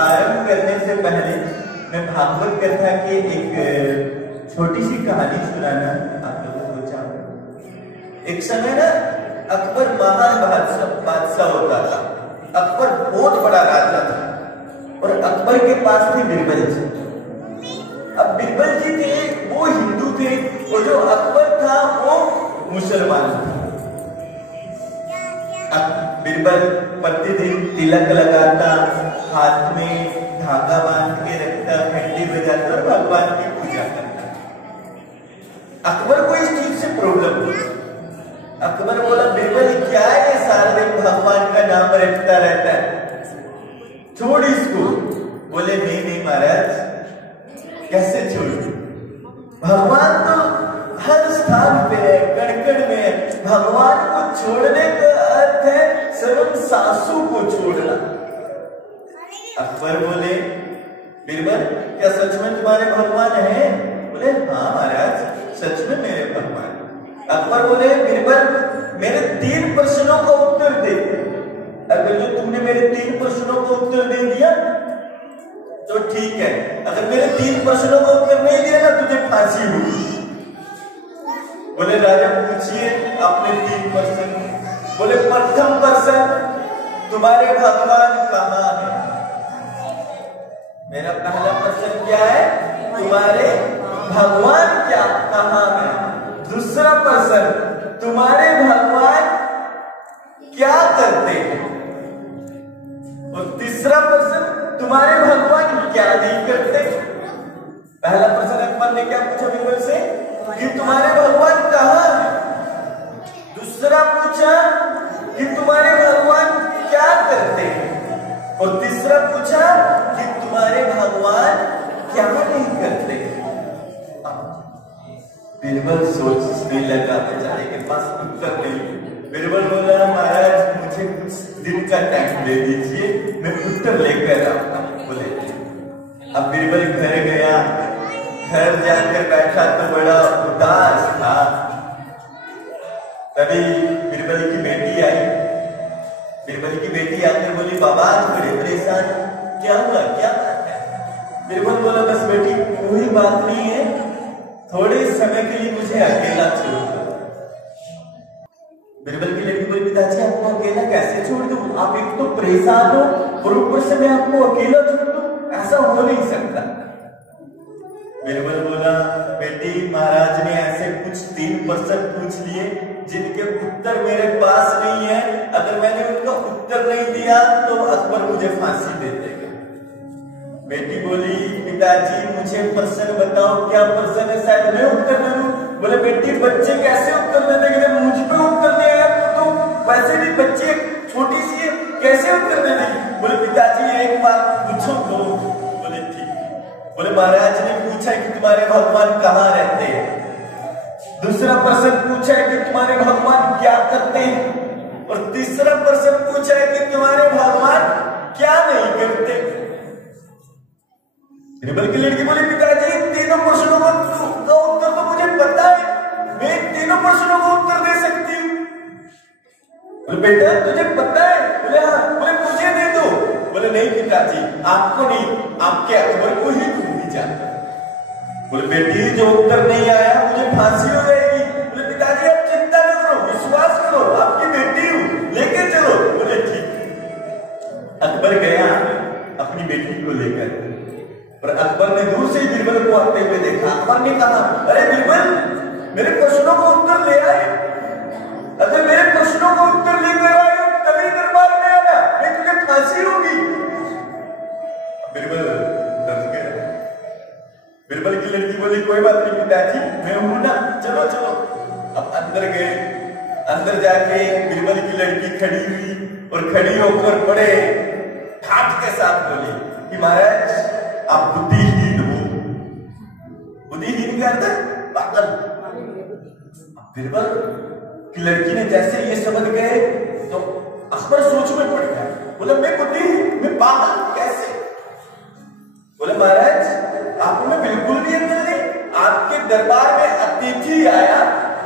आरंभ करने से पहले मैं भागवत कथा की एक छोटी सी कहानी सुनाना आप लोगों को चाहूंगा। एक समय ना अकबर महान बादशाह होता था। अकबर बहुत बड़ा राजा था और अकबर के पास थे बीरबल जी। अब बीरबल जी थे वो हिंदू थे और जो अकबर था वो मुसलमान था। बीरबल प्रतिदिन तिलक लगाता, हाथ में धागा बांध के रखता, घंटी बजाता और भगवान की पूजा करता। अकबर को इस चीज से प्रॉब्लम हुई। अकबर बोला बीरबल क्या है ये सारा दिन भगवान का नाम रटता रहता है, छोड़ इसको। बोले नहीं महाराज, कैसे छोड़ू? भगवान तो हर स्थान पे है, कण कण में है। भगवान को छोड़ने का अर्थ है सर्व सासू को छोड़ना। अकबर बोले बीरबल क्या सच में तुम्हारे भगवान हैं? बोले हाँ महाराज, सच में मेरे भगवान। अकबर बोले बीरबल मेरे 3 प्रश्नों का उत्तर दे। अगर जो तुमने मेरे 3 प्रश्नों का उत्तर दे दिया तो ठीक है, अगर मेरे 3 प्रश्नों का उत्तर नहीं दिया ना तुझे फांसी होगी। बोले राजा पूछिए अपने 3 प्रश्न। बोले प्रथम प्रश्न, तुम्हारे भगवान कहाँ है? मेरा पहला प्रश्न क्या है? तुम्हारे भगवान क्या कहाँ है? दूसरा प्रश्न, तुम्हारे भगवान क्या करते हैं? और तीसरा प्रश्न, तुम्हारे भगवान क्या नहीं करते? पहला प्रश्न अकबर ने क्या पूछा बीरबल से कि तुम्हारे भगवान कहाँ है। दूसरा पूछा कि तुम्हारे भगवान क्या करते हैं। और तीसरा पूछा कि तुम्हारे भगवान क्या नहीं करते। बीरबल सोचने लगा, बेचारे के पास उत्तर नहीं। बीरबल बोला महाराज मुझे कुछ दिन का टाइम दे दीजिए, मैं उत्तर लेकर आऊंगा। बोले अब बीरबल घर गया। घर जाकर बैठा तो बड़ा उदास था। तभी बीरबल की बेटी आई। बीरबल की बेटी आकर बोली बाबा आज बड़े परेशान, क्या हुआ, क्या बात है? बीरबल बोला बस बेटी कोई बात नहीं है, थोड़े समय के लिए मुझे अकेला छोड़ दो। बीरबल की लड़की बोली पिताजी आपको अकेला कैसे छोड़ दूं? आप एक तो परेशान हो और ऊपर से मैं आपको अकेला छोड़ दूं, ऐसा हो नहीं सकता। बीरबल बोला बेटी महाराज ने ऐसे कुछ 3 प्रश्न पूछ लिए जिनके उत्तर मेरे पास नहीं है। अगर मैंने उनका उत्तर नहीं दिया तो अकबर मुझे फांसी दे देगा। बेटी बोली पिताजी मुझे प्रश्न बताओ, क्या प्रश्न है, शायद मैं उत्तर दे दूं। बोले बेटी बच्चे कैसे उत्तर दे देंगे, मुझ पे उत्तर नहीं आया तो वैसे भी बच्चे छोटी सी है, कैसे उत्तर दे देंगे? बोले पिताजी एक बात पूछो तो। बोले ठीक। बोले महाराज ने पूछा कि तुम्हारे भगवान कहाँ रहते हैं। दूसरा प्रश्न पूछा है कि तुम्हारे भगवान क्या करते हैं। और तीसरा प्रश्न पूछा है कि तुम्हारे भगवान क्या नहीं करते। बीरबल की लड़की बोली पिताजी इन 3 प्रश्नों का उत्तर तो मुझे पता है, मैं इन 3 प्रश्नों का उत्तर दे सकती हूँ। बोले बेटा तुझे पता है? बोले हाँ। बोले मुझे दे दो। बोले नहीं पिताजी आपको नहीं, आपके अकबर को ही तुम भी जानते। बोले बेटी जो उत्तर नहीं आया मुझे फांसी हो जाएगी। बोले पिताजी आप चिंता न करो, विश्वास करो, आपकी बेटी हूँ, लेके चलो। बोले ठीक। अकबर गया अपनी बेटी को लेकर और अकबर ने दूर से बीरबल को आते हुए देखा। अकबर ने कहा अरे बीरबल मेरे प्रश्नों का उत्तर ले आए, अगर मेरे प्रश्नों का उत्तर लेकर आए तभी दरबार में आना, नहीं तुझे फांसी होगी। बीरबल डर गया। बीरबल की लड़की बोली कोई बात नहीं पिताजी मैं हूं ना, चलो चलो। अब अंदर गए। अंदर जाके बीरबल की लड़की खड़ी हुई और खड़ी होकर बड़े ठाठ के साथ बोली कि महाराज आप बुद्धिहीन हो। बुद्धिहीन क्या था? पागल। बीरबल की लड़की ने जैसे ये समझ गए तो अकबर सोच में पड़ गया। बोला मैं बुद्धिहीन, मैं पागल कैसे? बोले महाराज आप में बिल्कुल भी अकल नहीं। आपके दरबार में अतिथि आया,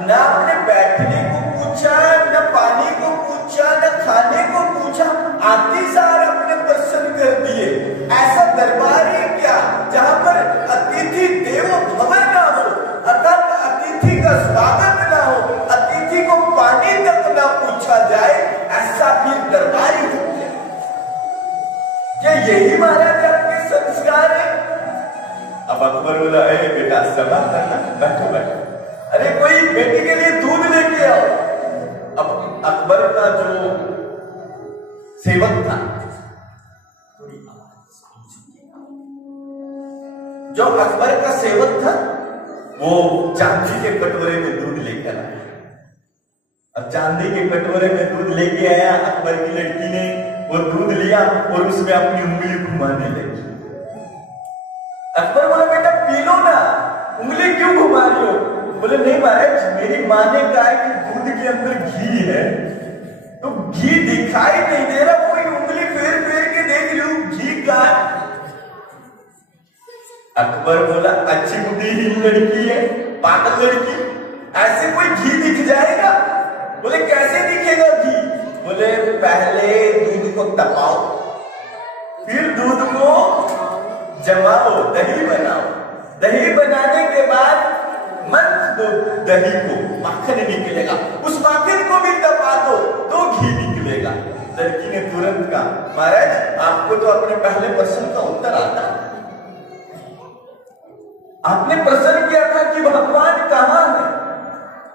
ना आपने बैठने को पूछा, न पानी को पूछा, न खाने को पूछा, आते सार अपने प्रश्न कर दिए। दरबार ही क्या, जहां पर अतिथि देवो भव ना हो, अर्थात अतिथि का स्वागत ना हो, अतिथि को पानी तक ना पूछा जाए, ऐसा फिर दरबार ही है। क्या यही महाराज आपके संस्कार है? अब अकबर बोला, बेटा सभा करना, बैठो बैठो। अरे कोई बेटी के लिए दूध लेके आओ। अब अकबर का जो सेवक था, जो अकबर का सेवक था, वो चांदी के कटोरे में दूध लेकर आया। अब चांदी के कटोरे में दूध लेके आया, अकबर की लड़की ने वो दूध लिया और उसमें अपनी उंगली घुमाने लगी। अकबर बोला, बेटा पी लो ना, उंगली क्यों घुमा रही हो? बोले, नहीं महाराज, मेरी माँ ने कहा है कि दूध के अंदर घी है, तो घी दिखाई नहीं दे रहा, कोई उंगली फेर फेर के देख लूं घी का। अकबर बोला, अच्छी बुद्धि ही लड़की है, पागल लड़की, ऐसे कोई घी दिख जाएगा? बोले, कैसे दिखेगा घी? बोले, पहले दूध को तपाओ, फिर दूध को जमाओ, दही बनाओ, दही बनाने के बाद मंथ दो दही को, माखन निकलेगा, उस माखन को भी तपा दो तो घी निकलेगा। लड़की ने तुरंत कहा, महाराज आपको तो अपने पहले प्रश्न का उत्तर आता है। आपने प्रश्न किया था कि भगवान कहाँ है,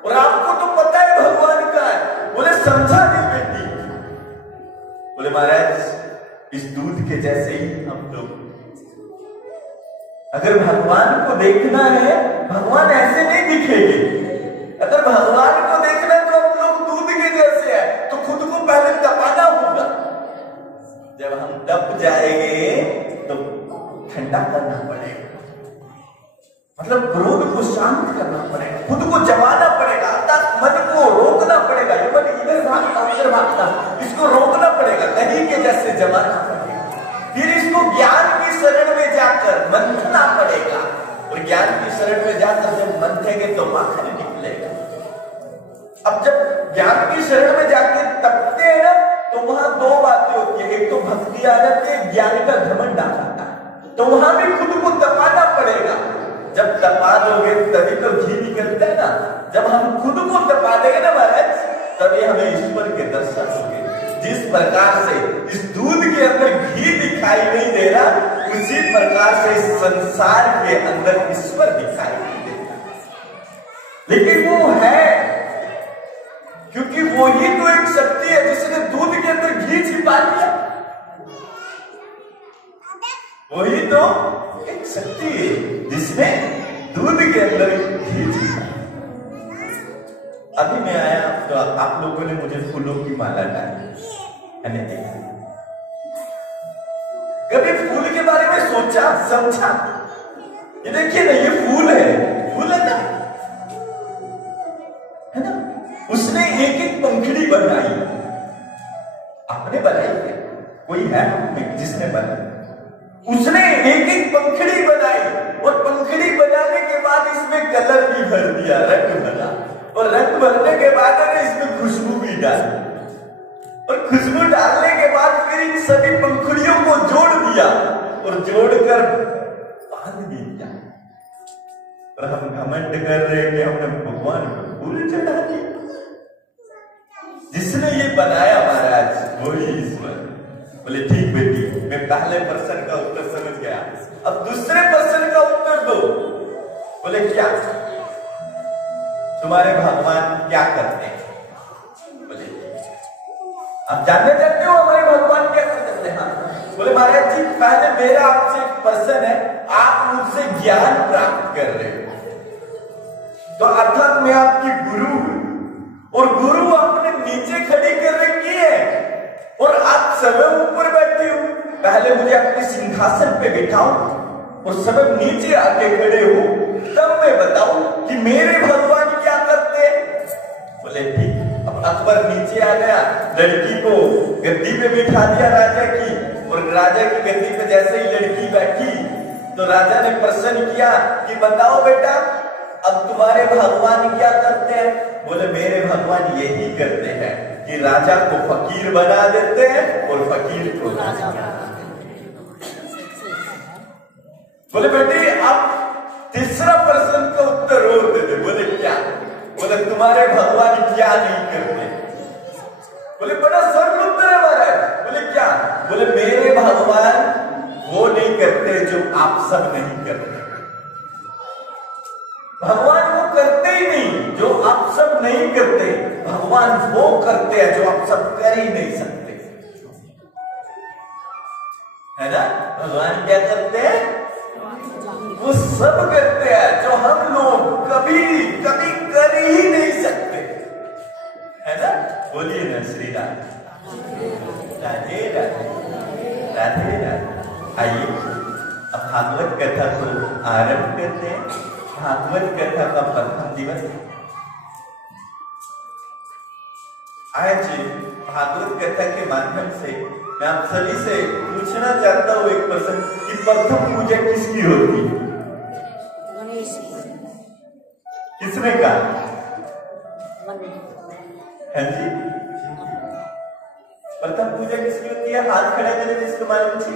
और आपको तो पता है भगवान कहाँ है। बोले, समझा नहीं बेटी। बोले, महाराज इस दूध के जैसे ही हम लोग, अगर भगवान को देखना है, भगवान ऐसे नहीं दिखेंगे। अगर भगवान को देखना है तो हम लोग दूध के जैसे हैं, तो खुद को पहले तपाना होगा। जब हम तप जाएंगे तो ठंडा करना पड़ेगा, मतलब क्रोध को शांत करना पड़ेगा, खुद को जमाना पड़ेगा, अर्थात मन को रोकना पड़ेगा। ये मन इधर भागता उधर भागता, इसको रोकना पड़ेगा, दही के जैसे जमाना पड़ेगा। फिर इसको ज्ञान की शरण में जाकर मंथना पड़ेगा, और ज्ञान की शरण में जाकर जब मंथेंगे तो माखन निकलेगा। अब जब ज्ञान की शरण में जाके तपते हैं ना, तो वहां दो बातें होती है, एक तो भक्ति आ जाती है, ज्ञान का घमंड आ जाता है, तो वहां भी खुद को तपाना पड़ेगा। जब तपा दोगे तभी तो घी निकलता है ना। जब हम खुद को तपा देंगे ना महाराज, तभी हमें ईश्वर के दर्शन होंगे। जिस प्रकार से इस दूध के अंदर घी दिखाई नहीं दे रहा, उसी प्रकार से इस संसार के अंदर ईश्वर दिखाई नहीं देता। लेकिन वो है, क्योंकि वो ही तो एक शक्ति है जिसने दूध के अंदर घी छिपा दिया। वही तो एक शक्ति है जिसने दूध के अंदर घी छिपा। अभी मैं आया तो आप लोगों ने मुझे फूलों की माला डाली, मैंने देखा। कभी फूल के बारे में सोचा, समझा? ये देखिए ना, ये फूल है ना, है ना? उसने एक एक पंखड़ी बनाई। आपने बनाई क्या? कोई है जिसने बनाई? उसने एक एक पंखड़ी बनाई, और पंखड़ी बनाने के बाद इसमें कलर भी भर दिया, रंग भरा, और रंग भरने के बाद इसमें खुशबू भी डाली, और खुशबू डालने के बाद फिर इन सभी पंखुड़ियों को जोड़ दिया, और जोड़कर बांध दिया। और हम घमंड कर रहे हैं कि हमने भगवान को फूल चढ़ा दिया। जिसने ये बनाया महाराज वही ईश्वर। बोले, ठीक बेटी, मैं पहले प्रश्न का उत्तर समझ गया, अब दूसरे प्रश्न का उत्तर दो। बोले, क्या? तुम्हारे भगवान क्या करते हैं? बोले, आप जानना चाहते हो हमारे भगवान क्या करते हैं? बोले, महाराज जी पहले मेरा आपसे एक प्रश्न है, आप मुझसे ज्ञान प्राप्त कर रहे हो, तो अर्थात मैं आपकी गुरु हूं, और गुरु आपने नीचे खड़ी कर रखी है, और आप स्वयं ऊपर बैठे हो। पहले मुझे अपने सिंहासन पे बिठाओ, और स्वयं नीचे आके खड़े हो, तब मैं बताऊं कि मेरे भगवान क्या करते हैं। बोले, ठीक। अब अकबर नीचे आ गया, लड़की को गद्दी पे बिठा दिया राजा की, और राजा की गद्दी पे जैसे ही लड़की बैठी तो राजा ने प्रश्न किया कि बताओ बेटा, अब तुम्हारे भगवान क्या करते हैं? बोले, मेरे भगवान यही करते हैं कि राजा को फकीर बना देते हैं और फकीर को राजा बना देते हैं। बोले बेटे आप तीसरा प्रश्न का उत्तर और दे दे। बोले क्या? बोले तुम्हारे भगवान क्या नहीं करते? बोले बड़ा सरल उत्तर है महाराज। बोले क्या? बोले मेरे भगवान वो नहीं करते जो आप सब नहीं करते। भगवान वो करते ही नहीं जो आप सब नहीं करते। भगवान वो करते हैं जो आप सब कर ही नहीं सकते, है ना? भगवान क्या करते हैं? वो सब करते हैं जो हम लोग कभी कभी कर ही नहीं सकते, है ना? बोलिए ना श्री राधे राधे राधे राधे राधे। आइए अब भागवत कथा को आरंभ करते हैं। भागवत कथा का प्रथम दिवस आज। भागवत कथा के माध्यम से मैं आप सभी से पूछना चाहता हूँ एक प्रश्न कि प्रथम पूजा किसकी होती है? किसने कहा? हाँ जी, प्रथम पूजा किसकी होती है? हाथ खड़ा करें जिसको मालूम थी।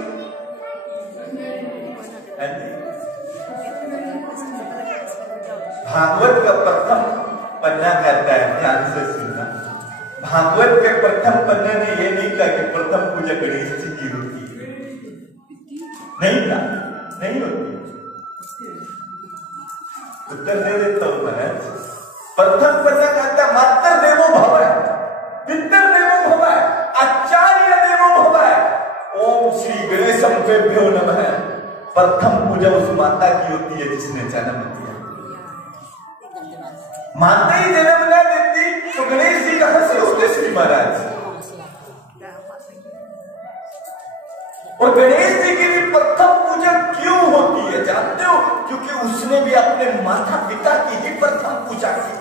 हाँ जी, भागवत का प्रथम पन्ना कहता है, ध्यान से सुनना। भागवत के प्रथम पन्ने ने यह नहीं कहा कि प्रथम पूजा गणेश जी की होती है, नहीं कहा, नहीं होती। उत्तर दे देता हूं महाराज। प्रथम पन्ना कहता है मातर देवो भव, पितर देवो भव, आचार्य देवो भव, ओम श्री गणेशम भ्यो नमः। प्रथम पूजा उस माता की होती है जिसने जन्म दिया। माता ही जन्म न देती तो गणेश जी कहां से होते श्री महाराज? और गणेश जी की भी प्रथम पूजा क्यों होती है जानते हो? क्योंकि उसने भी अपने माता पिता की ही प्रथम पूजा की।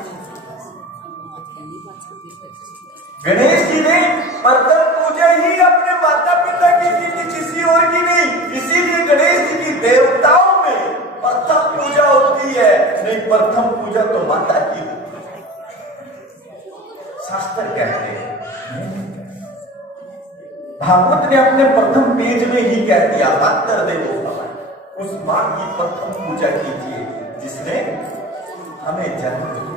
गणेश जी ने प्रथम पूजा ही अपने माता पिता की थी, किसी और की नहीं। इसीलिए गणेश जी की देवताओं में प्रथम पूजा होती है, नहीं प्रथम पूजा तो माता की होती है। शास्त्र कहते हैं, भागवत ने अपने प्रथम पेज में ही कह दिया मातर देवो भव। उस मां की प्रथम पूजा कीजिए जिसने हमें जन्म दिया।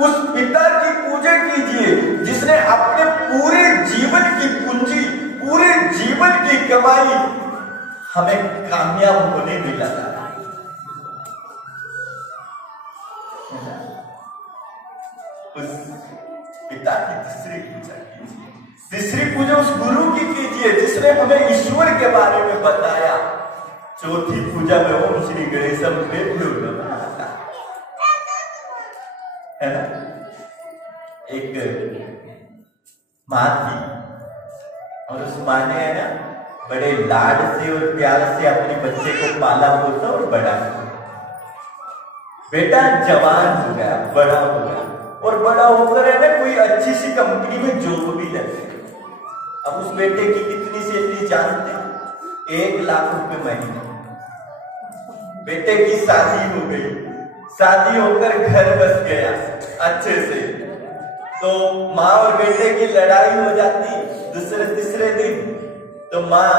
उस पिता की पूजा कीजिए जिसने अपने पूरे जीवन की पूंजी, पूरे जीवन की कमाई हमें कामयाब होने में लगा। उस पिता की तीसरी पूजा कीजिए। तीसरी पूजा उस गुरु की कीजिए जिसने हमें ईश्वर के बारे में बताया। चौथी पूजा में ओम श्री गणेशम भ्यो नमः आता है ना। एक मां थी और उस मां ने है ना बड़े लाड से और प्यार से अपने बच्चे को पाला पोसा और बड़ा किया। बेटा जवान हो गया, बड़ा हो गया और बड़ा होकर है ना कोई अच्छी सी कंपनी में जॉब भी लग गई। अब उस बेटे की कितनी सैलरी जानते हो? 1 लाख रुपए महीने। बेटे की शादी हो गई, शादी होकर घर बस गया अच्छे से। तो माँ और बेटे की लड़ाई हो जाती दूसरे तीसरे दिन। तो माँ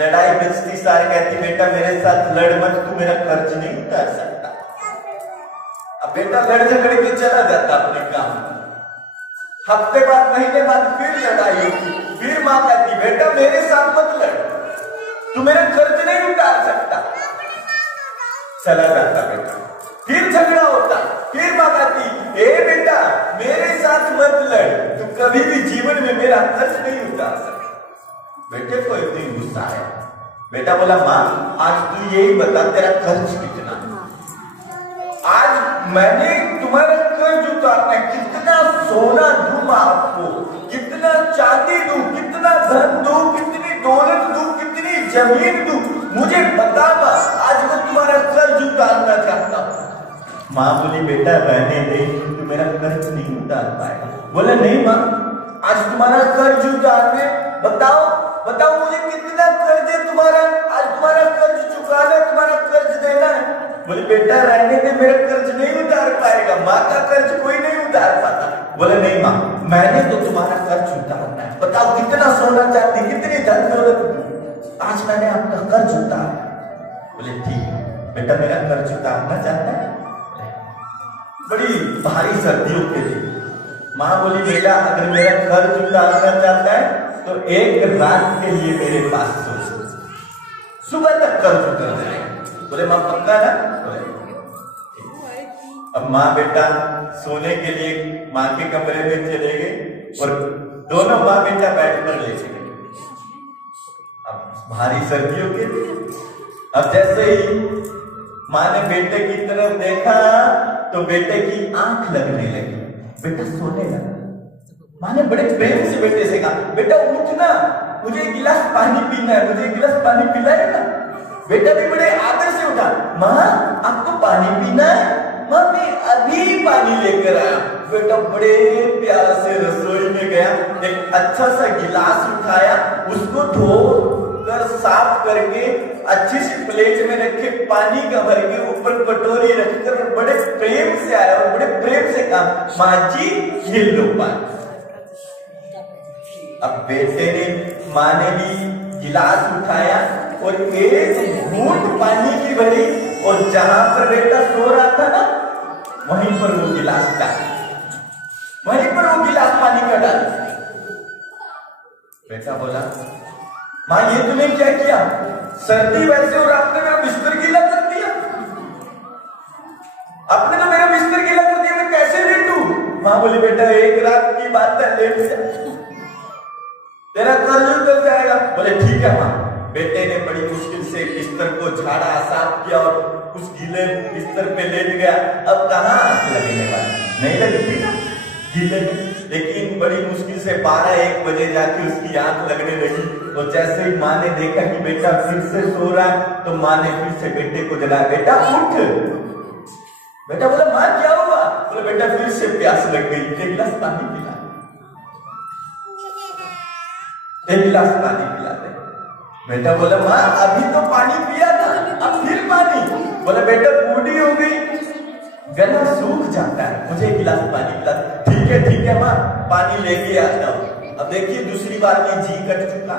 लड़ाई बचती सारे कहती बेटा मेरे साथ लड़ मत, तू मेरा कर्ज नहीं उतार सकता। अब बेटा लड़ झगड़ के चला जाता अपने काम। हफ्ते बाद महीने बाद फिर लड़ाई होती, फिर माँ कहती बेटा मेरे साथ मत लड़, तू मेरा कर्ज नहीं उतार सकता। चला जाता बेटा, फिर झगड़ा होता, फिर माँ कहती ए बेटा मेरे साथ मत लड़, तू कभी भी जीवन में मेरा कर्ज नहीं उतार सकता। बेटे को एक दिन गुस्सा आया। बेटा बोला माँ आज तू यही बता तेरा कर्ज कितना? आज मैंने तुम्हारा कर्ज उतारना है, कितना सोना दूं आपको, कितना चांदी दूं, कितना धन दूं, कितनी दौलत दूं, कितनी जमीन दूं, मुझे बता माँ, आज मैं तुम्हारा कर्ज उतारना चाहता हूं। माँ बोली बेटा रहने दे, तू मेरा कर्ज नहीं उतार पाएगा। बोला नहीं माँ आज तुम्हारा कर्ज उतारने, बताओ बताओ मुझे कितना कर्ज है तुम्हारा, आज तुम्हारा कर्ज चुकाना है, तुम्हारा कर्ज देना है। बोले बेटा रहने दे, मेरा कर्ज नहीं उतार पाएगा, माँ का कर्ज कोई नहीं उतार पाता। बोले नहीं माँ मैंने तो तुम्हारा कर्ज उतारना है, बताओ कितना सोना चाहती, कितनी धन दौलत, आज मैंने आपका कर्ज उतारा। बोले ठीक है बेटा, मेरा कर्ज उतारना चाहता है। बड़ी भारी सर्दियों के लिए माँ बोली बेटा अगर मेरा कर्ज उतारना चाहता है तो एक रात के लिए मेरे पास सो, सुबह तक कर्ज उतर जाएगा। बोले माँ पक्का ना? अब माँ बेटा सोने के लिए माँ के कमरे में चले गए और दोनों माँ बेटा बैठकर लेटे गए। अब भारी सर्दियों के लिए अब जैसे ही माँ ने बेटे की तरफ देखा तो बेटे की आंख लगने लगी, बेटा सोने लगा। माँ ने बड़े प्रेम से बेटे से कहा बेटा उठना, मुझे एक गिलास पानी पीना है, मुझे एक गिलास पानी पिलाएगा। बेटा भी बड़े आदर से उठा, माँ आपको पानी पीना है? माँ मैं अभी पानी लेकर आया। बेटा बड़े प्यार से रसोई में गया, एक अच्छा सा गिलास उठाया, उसको धो कर साफ करके अच्छी सी प्लेट में रखे, पानी का भर के ऊपर कटोरी रखकर बड़े प्रेम से आया और बड़े प्रेम से कहा माँ जी ये लो पानी। अब बेटे ने, माँ ने भी गिलास उठाया और एक घूंट पानी की भरी और जहां पर बेटा सो रहा था ना वहीं पर वो गिलास डाल, वहीं पर वो गिलास पानी का डाल। बेटा बोला माँ ये तूने क्या किया? सर्दी वैसे और आपने मेरा बिस्तर गीला कर दिया, आपने तो मेरा बिस्तर गीला कर दिया, मैं कैसे लेटूं? माँ बोली बेटा एक रात की बात है, लेट जा, तेरा कर्ज उतर जाएगा। बोले ठीक है माँ। बेटे ने बड़ी मुश्किल से बिस्तर को झाड़ा, साफ किया और उस गीले बिस्तर पे लेट गया। अब कहाँ आंख लगने वाली, नहीं लगती ना गीले में, लेकिन बड़ी मुश्किल से 12-1 बजे जाके उसकी आंख लगने लगी। और जैसे ही माँ ने देखा कि बेटा फिर से सो रहा है तो माँ ने फिर से बेटे को जगाया, बेटा उठ। बेटा बोला माँ क्या हुआ? बोले बेटा फिर से प्यास लग गई, एक गिलास पानी पिला, एक गिलास पानी पिला दे। बेटा बोला माँ अभी तो पानी पिया था, अब फिर पानी? बोला बेटा बूढ़ी हो गई, गला सूख जाता है, मुझे एक गिलास पानी पिला। ठीक है माँ, पानी लेके आता हूँ। अब देखिए दूसरी बार में जी कट चुका।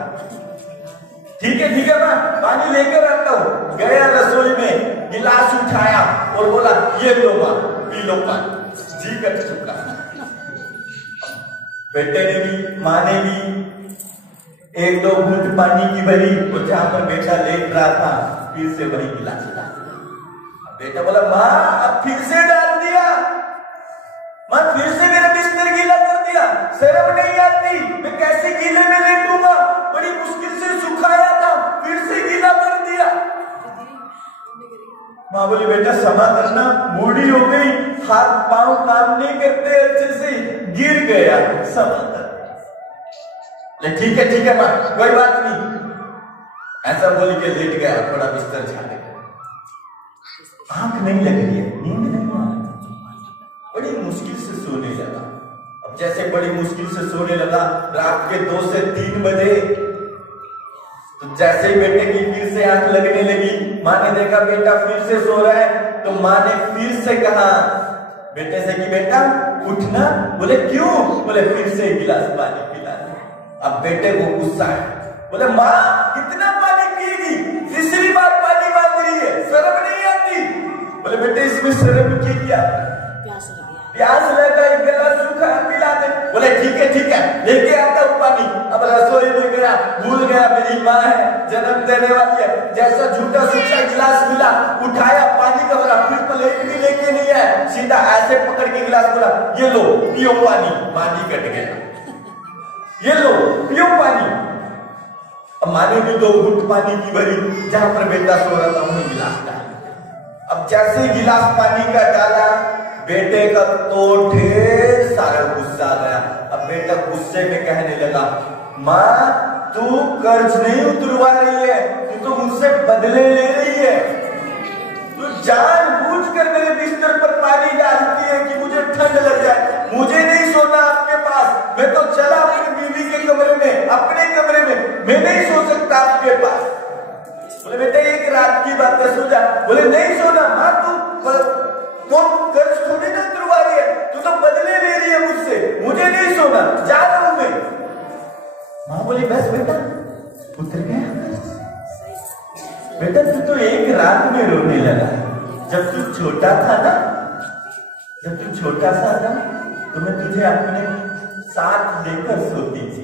ठीक है माँ, पानी लेकर आता हूँ। गया रसोई में, गिलास उठाया और बोला ये लो माँ, पी लो पानी, जी कट चुका। बेटे ने भी, माँ ने भी 1-2 घूंट पानी की भरी और जहां पर बेटा लेट रहा था फिर से वही गिलास डाल। बेटा बोला माँ अब फिर से डाल दिया, माँ फिर से मेरा बिस्तर गीला कर दिया, शर्म नहीं आती? मैं कैसे गीले में लेटूंगा? बड़ी मुश्किल से सुखाया था, फिर से गीला कर दिया। माँ बोली बेटा क्षमा करना, बूढ़ी हो गई, हाथ पांव काम नहीं करते अच्छे से, गिर गया, क्षमा कर। ठीक है माँ कोई बात नहीं, ऐसा बोल के लेट गया, थोड़ा बिस्तर झाड़े, आंख नहीं लग रही है, नींद नहीं आ रही, बड़ी मुश्किल से सोने लगा। अब जैसे बड़ी मुश्किल से सोने लगा, रात के 2 से 3 बजे, तो जैसे ही बेटे की फिर से आंख लगने लगी, माँ ने देखा बेटा फिर से सो रहा है, तो माँ ने फिर से कहा बेटे से कि बेटा उठना। बोले क्यों? बोले फिर से एक गिलास पानी पिला दे। अब बेटे को गुस्सा है, बोले माँ कितना पानी पिएगी, तीसरी बार पानी मांग रही है, शर्म नहीं आती? बोले बेटे इसमें शर्म की क्या, प्यास लगा, गला सूखा, पिला दे। बोले ठीक है लेके आता हूँ पानी। अब रसोई में गया, भूल गया मेरी माँ है, जन्म देने वाली है, जैसा झूठा सूखा गिलास मिला, उठाया पानी का भरा, फिर प्लेट भी लेके नहीं आया, सीधा ऐसे पकड़ के गिलास बोला ये लो पियो पानी। पानी कट गया, ये लो पियो पानी। अब माँ ने भी 2 घूंट पानी की भरी, जहां पर बेटा सो रहा था वहीं गिलास डाला। अब जैसे ही गिलास पानी का डाला, बेटे का तो ढेर सारा गुस्सा आ गया। अब बेटा गुस्से में कहने लगा माँ तू कर्ज नहीं उतरवा रही है, तू तो मुझसे बदले ले रही है, तू जानबूझकर मेरे बिस्तर पर पानी डालती है कि मुझे ठंड लग जाए, मुझे नहीं सोना आपके पास, मैं तो चला अपनी बीवी के कमरे में, अपने कमरे में, मैं नहीं सो सकता आपके पास। बोले बेटा एक रात की बात है, सो जा। बोले नहीं सोना माँ, तू कर्ज थोड़ी ना उतरवा रही है, तू तो बदले ले रही है मुझसे, मुझे नहीं सोना, जा रहा हूं मैं। माँ बोली बस बेटा उतर गया कर्ज, बेटा तू तो एक रात में रोने लगा। जब तू छोटा था ना, जब तू छोटा सा था तो मैं तुझे अपने साथ लेकर सोती थी,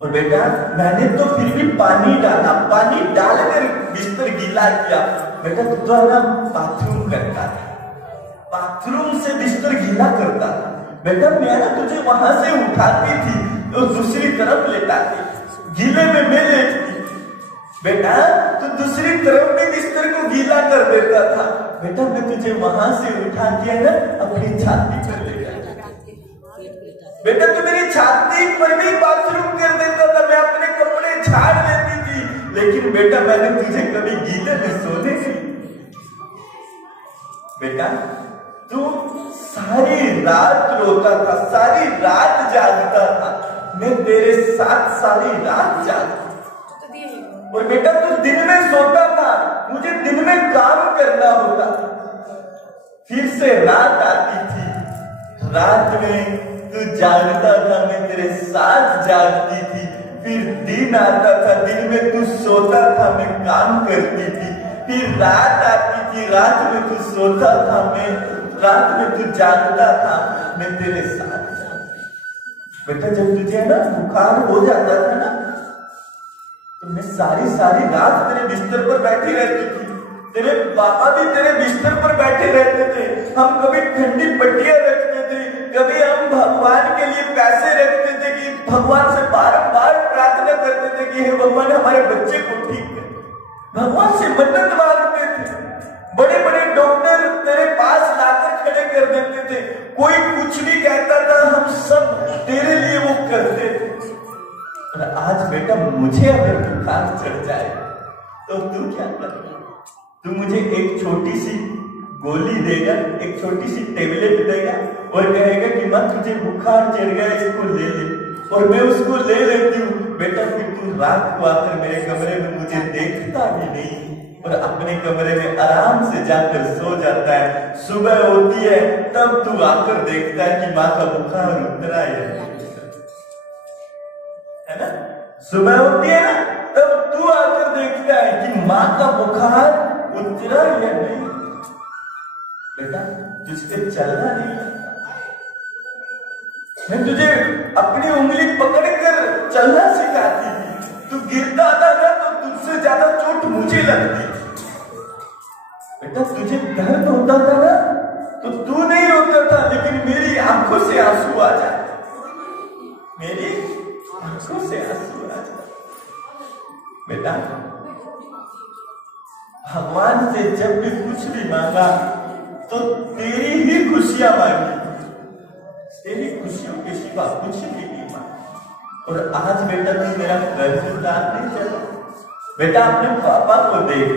और बेटा मैंने तो फिर भी पानी डाला, पानी डालकर बिस्तर गीला किया। बेटा तू तो ना बाथरूम करता था, बाथरूम से बिस्तर गीला करता था। बेटा मैं ना तुझे वहां से उठाती थी और दूसरी तरफ लेटाती, गीले में मैं लेटती। बेटा तू दूसरी तरफ भी बिस्तर को गीला कर देता था। बेटा मैं तुझे वहां से उठा के ना अपनी छाती पर ले जाता। बेटा तू मेरी छाती पर भी बाथरूम कर देता था, मैं अपने कपड़े झाड़ लेती थी, लेकिन बेटा मैंने तुझे कभी गीले में सोने नहीं। बेटा तू सारी रात रोता था, सारी रात जागता था, मैं तेरे साथ सारी रात जागता। और बेटा तू दिन में सोता था, मुझे दिन में काम करना होता था। फिर से रात आती थी, रात में तू जागता था, मैं तेरे साथ जागती थी। फिर दिन आता था, दिन में तू सोता था, मैं काम करती थी। फिर रात आती थी, रात में तू सोता था, मैं रात में तू जागता था, मैं तेरे साथ। बेटा जब तुझे ना बुखार हो जाता था ना, तो मैं सारी सारी रात तेरे बिस्तर पर बैठी रहती थी। तेरे पापा भी तेरे बिस्तर पर बैठे रहते थे। हम कभी ठंडी पट्टियां रखते थे, कभी हम भगवान के लिए पैसे रखते थे कि भगवान से बारंबार प्रार्थना करते थे कि हे भगवान हमारे बच्चे को ठीक कर। भगवान से मन्नत मांगते थे, बड़े बड़े डॉक्टर तेरे पास लाकर खड़े कर देते थे। कोई कुछ भी कहता था, हम सब तेरे लिए वो करते थे। और आज बेटा मुझे अगर बुखार चढ़ जाए तो तू क्या करेगा? तू मुझे एक छोटी सी गोली देगा, एक छोटी सी टेबलेट देगा और कहेगा कि मां तुझे बुखार चढ़ गया, इसको ले ले, और मैं उसको ले लेती हूँ। बेटा फिर तू रात को आकर मेरे कमरे में मुझे देखता भी नहीं और अपने कमरे में आराम से जाकर सो जाता है। सुबह होती है तब तू आकर देखता है कि माँ का बुखार उतरा है ना? सुबह होती है ना तब तू आकर देखता है कि माँ का बुखार उतरा या नहीं। बेटा तुझसे चलना नहीं आता, मैं तुझे अपनी उंगली पकड़कर चलना सिखाती थी। तू गिरता था ना तो तुझसे ज्यादा चोट मुझे लगती थी। बेटा तुझे दर्द होता था ना तो तू नहीं रोता था, लेकिन मेरी आंखों से आंसू आ जाते, मेरी आंखों से आंसू आ जाते। बेटा भगवान से जब भी कुछ भी मांगा तो तेरी ही खुशियां मांगी, तेरी खुशियों के सिवा कुछ भी नहीं मांगा। और आज बेटा तू मेरा कर्ज उतार नहीं चला। बेटा अपने पापा को देख,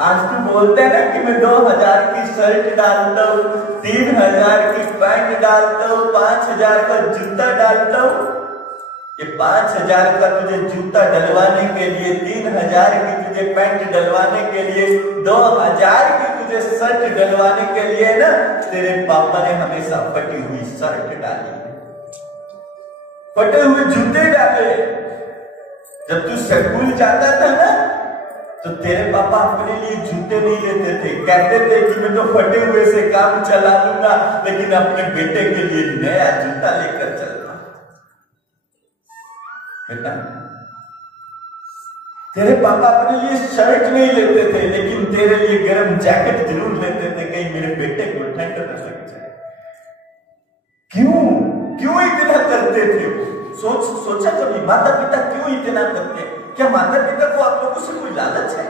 आज तू बोलता है ना कि मैं 2000 की शर्ट डालता हूँ, 3000 की पैंट डालता हूँ, 5000 का जूता डालता हूँ। ये 5000 का तुझे जूता डलवाने के लिए, 3000 की तुझे पैंट डलवाने के लिए, 2000 की तुझे शर्ट डलवाने के लिए ना तेरे पापा ने हमेशा फटी हुई शर्ट डाली, फटे हुए जूते डाले। जब तू स्कूल जाता था ना तो तेरे पापा अपने लिए जूते नहीं लेते थे, कहते थे कि मैं तो फटे हुए से काम चला लूंगा, लेकिन अपने बेटे के लिए नया जूता लेकर चलता। बेटा तेरे पापा अपने लिए शर्ट नहीं लेते थे, लेकिन तेरे लिए गर्म जैकेट जरूर लेते थे, कहीं मेरे बेटे को ठंड न लग जाए। क्यों क्यों इतना करते थे? सोचा कभी माता पिता क्यों इतना करते? क्या माता पिता को आप लोगों से कोई लालच है?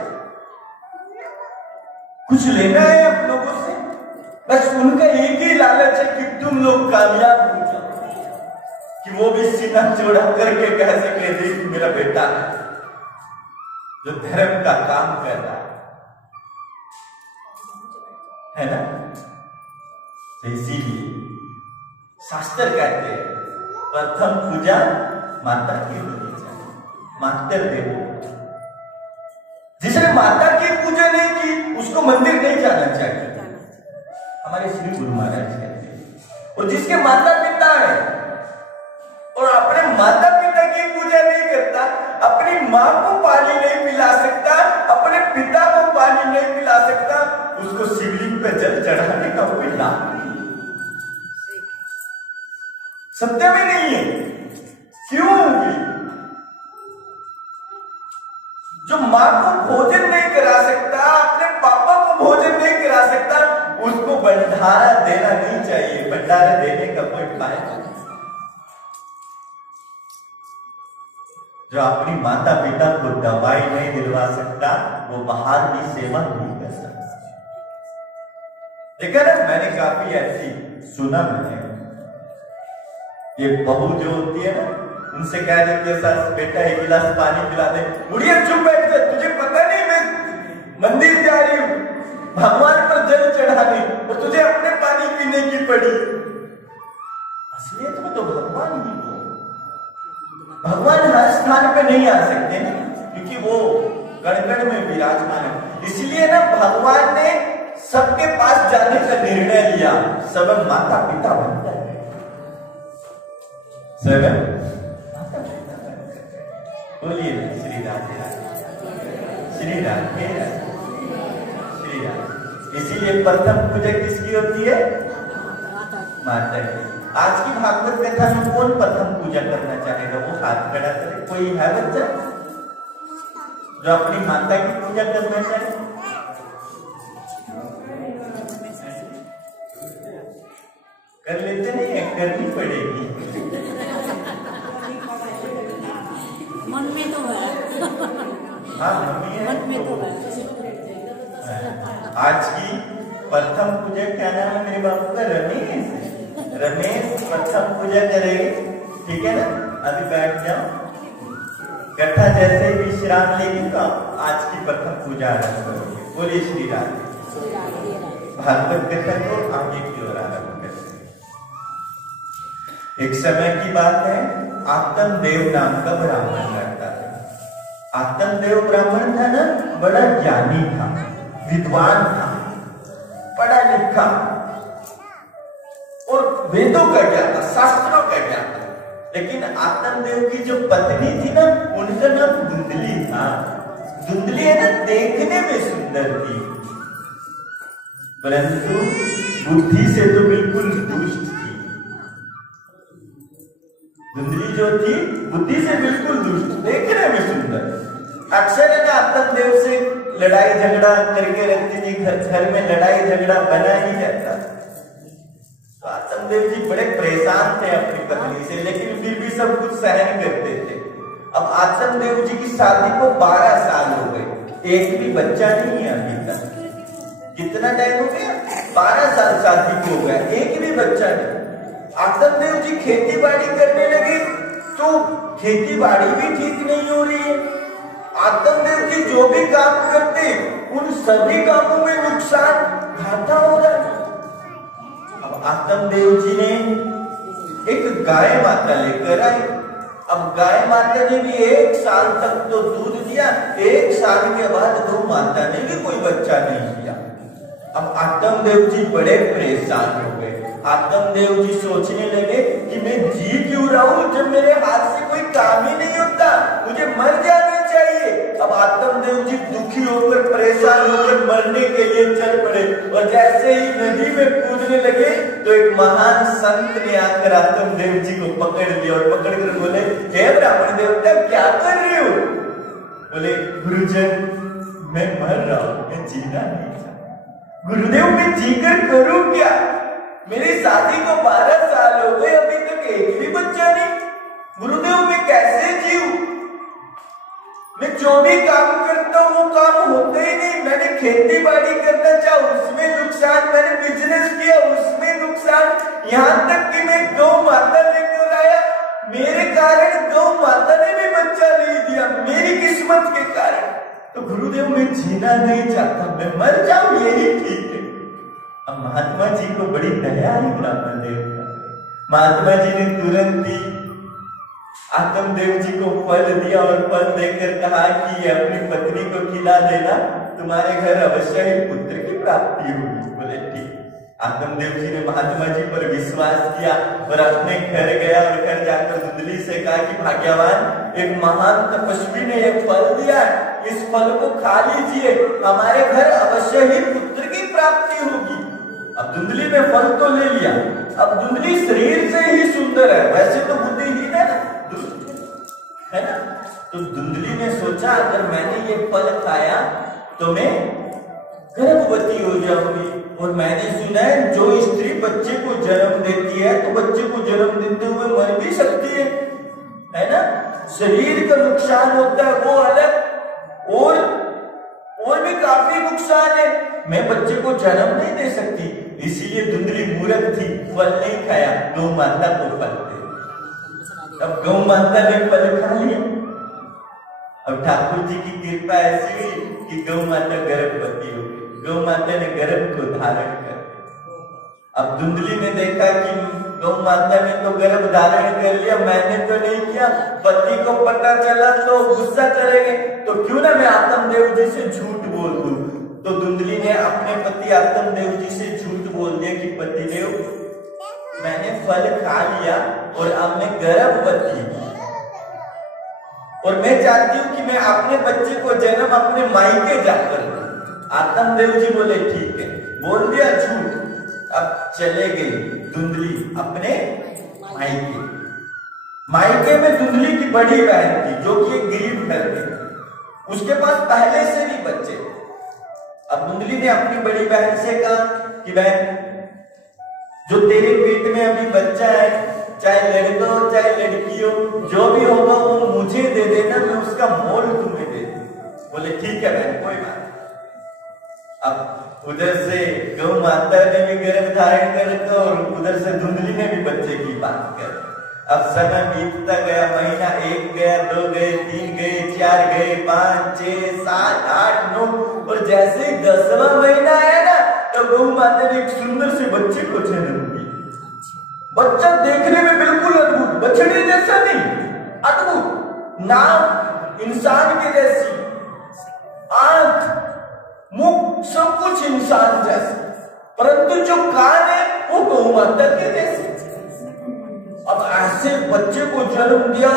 कुछ लेना है आप लोगों से? बस उनका एक ही लालच है कि तुम लोग कामयाब हो जाओ, कि वो भी सीना चौड़ा करके कह सके देख मेरा बेटा है जो धर्म का काम कर रहा है ना? तो इसीलिए शास्त्र कहते हैं प्रथम पूजा माता की होनी चाहिए, मातृदेव। जिसने माता की पूजा नहीं की उसको मंदिर नहीं जाना चाहिए, हमारे श्री गुरु महाराज कहते हैं। और जिसके माता पिता है और अपने माता पिता की पूजा नहीं करता, अपनी माँ को पानी नहीं पिला सकता, अपने पिता को सत्य में नहीं है। क्यों होगी? जो माँ को भोजन नहीं करा सकता, अपने पापा को भोजन नहीं करा सकता, उसको भंडारा देना नहीं चाहिए। भंडारा देने का कोई फायदा नहीं। जो अपनी माता पिता को दवाई नहीं दिलवा सकता, वो बाहर की सेवा नहीं कर सकता। देखा ना, मैंने काफी ऐसी सुना, मैंने ये बहू जो होती है ना, उनसे कह देती है सास बेटा एक गिलास पानी पिला दे, बुढ़िया चुप बैठ जा, तुझे पता नहीं मैं मंदिर जा रही हूँ भगवान पर जल चढ़ाने, और तुझे अपने पानी पीने की पड़ी। असलियत में तो भगवान ही हो। भगवान हर स्थान पे नहीं आ सकते ना, क्योंकि वो कण-कण में विराजमान है। इसलिए ना भगवान ने सबके पास जाने का निर्णय लिया। सब माता पिता बनता है, सब माता पिता बनता है। बोलिए ना श्री राधे श्री राधे श्री राधे। इसीलिए प्रथम पूजा किसकी होती है? माता की। आज की भागवत कथा में कौन प्रथम पूजा करना चाहेगा? वो हाथ खड़ा करे। कोई है बच्चा जो अपनी माता की पूजा करना चाहे? कर लेते नहीं है, करनी पड़ेगी। मन में तो है। हाँ मम्मी है, मन में तो है। आज की प्रथम पूजा क्या नाम है मेरे बाबू का? रमेश। रमेश प्रथम पूजा करेंगे, ठीक है ना? अभी बैठ जाओ, कथा जैसे ही विश्राम लेगी तो आज की प्रथम पूजा आरंभ करोगे। बोलिए श्री राधे। भागवत कथा को आगे की ओर आरंभ करते हैं। एक समय की बात है, आत्मदेव नाम का ब्राह्मण रहता था। आत्मदेव ब्राह्मण था ना, बड़ा ज्ञानी था, विद्वान था, पढ़ा लिखा और वेदों का ज्ञान था, शास्त्रों का ज्ञान था। लेकिन आत्मदेव की जो पत्नी थी ना, उनका नाम धुंधली था। धुंधली है ना, देखने में सुंदर थी, परंतु बुद्धि से तो बिल्कुल दुष्ट थी। धुंधली जो थी, बुद्धि से बिल्कुल दुष्ट, देखने में सुंदर। अक्सर है ना आत्मदेव से लड़ाई झगड़ा करके रहती थी, घर में लड़ाई झगड़ा बना ही रहता। तो आत्मदेव जी बड़े परेशान थे अपनी पत्नी से, लेकिन फिर भी सब कुछ सहन करते थे। अब आत्मदेव जी की शादी को 12 साल हो गए, एक भी बच्चा नहीं है अभी तक। कितना टाइम हो गया? 12 साल शादी को हो गया, एक भी बच्चा नहीं। आत्मदेव जी खेती बाड़ी करने लगे तो खेती बाड़ी भी ठीक नहीं हो रही है। आत्मदेव जी जो भी काम करते, उन सभी कामों में नुकसान, घाटा हो रहा है। अब आत्मदेव जी ने एक गाय माता लेकर आए। अब गाय माता ने भी 1 साल तक तो दूध दिया, 1 साल के बाद गौ माता ने भी कोई बच्चा नहीं दिया। अब आत्मदेव जी बड़े परेशान हो गए। आत्मदेव जी सोचने लगे कि मैं जी क्यों रहा हूं जब मेरे हाथ से कोई काम ही नहीं होता, मुझे मर जाना चाहिए। अब आत्मदेव जी दुखी होकर, परेशान होकर मरने के लिए चल पड़े। और जैसे ही नदी में कूदने लगे तो एक महान संत ने आकर आत्मदेव जी को पकड़ लिया और पकड़कर बोले, हे ब्राह्मण देवता क्या कर रहे हो? बोले, गुरुजन मैं मर रहा हूं, मैं जीना नहीं चाहता। गुरुदेव मैं जीकर करूं क्या? मेरी शादी को 12 साल हो गए, अभी तक एक भी बच्चा नहीं। गुरुदेव मैं कैसे जीऊं? मैं जो भी काम करता हूँ वो काम होता ही नहीं। मैंने खेती बाड़ी करना चाहा, उसमें नुकसान, मैंने बिजनेस किया, उसमें नुकसान, यहाँ तक कि मैं गौ माता लेकर आया, मेरे कारण गौ माता ने भी बच्चा नहीं दिया, मेरी किस्मत के कारण। तो गुरुदेव मैं जीना नहीं चाहता, मैं मर जाऊं यही ठीक है। अब महात्मा जी को बड़ी दया आई ब्राह्मण देव पर। महात्मा जी ने तुरंत ही आत्मदेव जी को फल दिया और फल देकर कहा कि अपनी पत्नी को खिला देना, तुम्हारे घर अवश्य ही पुत्र की प्राप्ति होगी। बोले ठीक। आत्मदेव जी ने महात्मा जी पर विश्वास किया और अपने घर गया और घर जाकर धुंधली से कहा कि भाग्यवान, एक महान तपस्वी ने एक फल दिया, इस फल को खा लीजिए, हमारे घर अवश्य ही पुत्र की प्राप्ति होगी। अब धुंधली ने फल तो ले लिया, अब धुंधली शरीर से ही सुंदर है, वैसे तो बुद्धिहीन है ना, है ना। तो धुंधली ने सोचा अगर मैंने ये फल खाया तो मैं गर्भवती हो जाऊंगी, और मैंने सुना है जो स्त्री बच्चे को जन्म देती है तो बच्चे को जन्म देते हुए मर भी सकती है ना। शरीर का नुकसान होता है वो अलग, और भी काफी नुकसान है, मैं बच्चे को जन्म नहीं दे सकती। इसीलिए धुंधली मूर्ख थी, फल नहीं खाया, गौ माता को फल दे। अब गौ माता ने फल खा लिया। अब ठाकुर जी की कृपा ऐसी हुई कि गौ माता गर्भवती हो गई, गौ माता ने गर्भ को धारण कर दिया। अब धुंधली ने देखा कि गौ माता ने तो गर्भ धारण कर लिया, मैंने तो नहीं किया, पति को पता चला तो गुस्सा करेंगे, तो क्यों ना मैं आत्मदेव जी से झूठ बोल दूं। तो धुंधली ने अपने पति आत्मदेव जी से झूठ बोल दिया कि पतिदेव मैंने फल खा लिया और अब मैं गर्भवती हूं, और मैं चाहती हूँ कि मैं अपने बच्चे को जन्म अपने मायके जाकर दूं। आत्मदेव जी बोले ठीक है, बोल दिया झूठ। अब चले गई धुंधली अपने मायके में धुंधली की बड़ी बहन थी जो कि एक गरीब घर में, उसके पास पहले से भी बच्चे। अब धुंधली ने अपनी बड़ी बहन से कहा कि बहन जो तेरे पेट में अभी बच्चा है, चाहे लड़का हो चाहे लड़की हो, जो भी होगा वो मुझे दे देना, मैं उसका मोल तुम्हें दे दूं। बोले ठीक है बहन कोई बात। अब उधर से गौ माता ने भी गर्भ धारण कर रखा और उधर से धुंधली ने भी बच्चे की बात कर। अब समय बीतता गया, महीना 1 गया, 2 गए, 3 गए, 4 गए, 5, 6, 7, 8, 9, और जैसे ही 10वां महीना है ना तो गौ माता ने एक सुंदर से बच्चे को जन्म दिया। बच्चा देखने में बिल्कुल अद्भुत, बछड़े जैसा नहीं, अद्भुत, नाम इंसान के जैसी, आंख मुख सब कुछ इंसान जैसा, परंतु जो कान है वो गौ माता के जैसे। अब ऐसे बच्चे को जन्म दिया,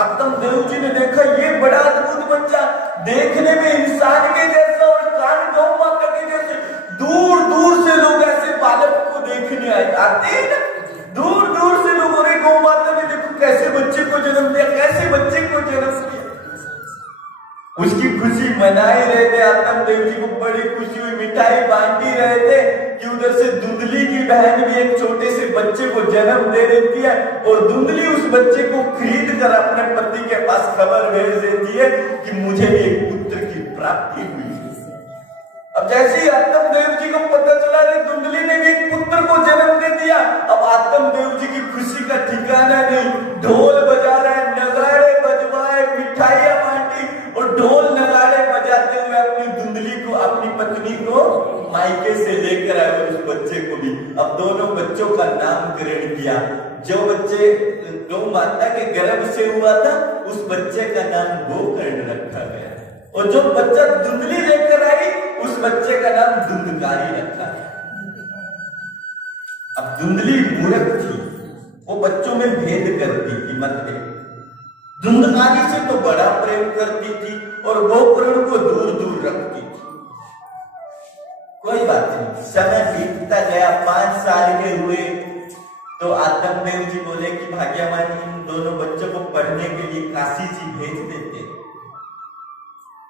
आत्मदेव जी ने देखा ये बड़ा अद्भुत बच्चा, देखने में इंसान के जैसा और कान गौ माता के जैसे। दूर दूर से लोग ऐसे बालक को देखने आते हैं ना, दूर दूर से लोग, अरे गौ माता ने देखो कैसे बच्चे को जन्म दिया, कैसे बच्चे को जन्म दिया। उसकी खुशी मनाए रहे थे, आत्मदेव जी को बड़ी खुशी हुई, मिठाई बांटी रहे थे कि उधर से धुंधली की बहन भी एक छोटे से बच्चे को जन्म दे देती है, और धुंधली उस बच्चे को खरीद कर अपने पति के पास खबर भेज देती है कि मुझे भी एक पुत्र की प्राप्ति हुई। अब जैसे ही आत्मदेव जी को पता चला रे धुंधली ने भी एक पुत्र को जन्म दे दिया, अब आत्मदेव जी की खुशी का ठिकाना नहीं, ढोल बजा रहा है, नगाड़े बजवाए, मिठाइयां बांटी, और ढोल नगाड़े बजाते हुए अपनी धुंधली को, अपनी पत्नी को मायके से लेकर आए, और उस बच्चे को भी। अब दोनों बच्चों का नामकरण किया। जो बच्चे गौ माता के गर्भ से हुआ था उस बच्चे का नाम गोकर्ण रखा गया, और जो बच्चा धुंधली लेकर आई उस बच्चे का नाम धुंधकारी रखा गया। अब धुंधली मूर्ख थी, वो बच्चों में भेद करती थी, मतलब धुंधकारी से तो बड़ा प्रेम करती थी और गोकर्ण को दूर दूर रखती थी। कोई बात नहीं, समय बीतता गया, 5 साल के हुए तो आत्मदेव जी बोले कि भाग्यवान इन दोनों बच्चों को पढ़ने के लिए काशी जी भेज देते।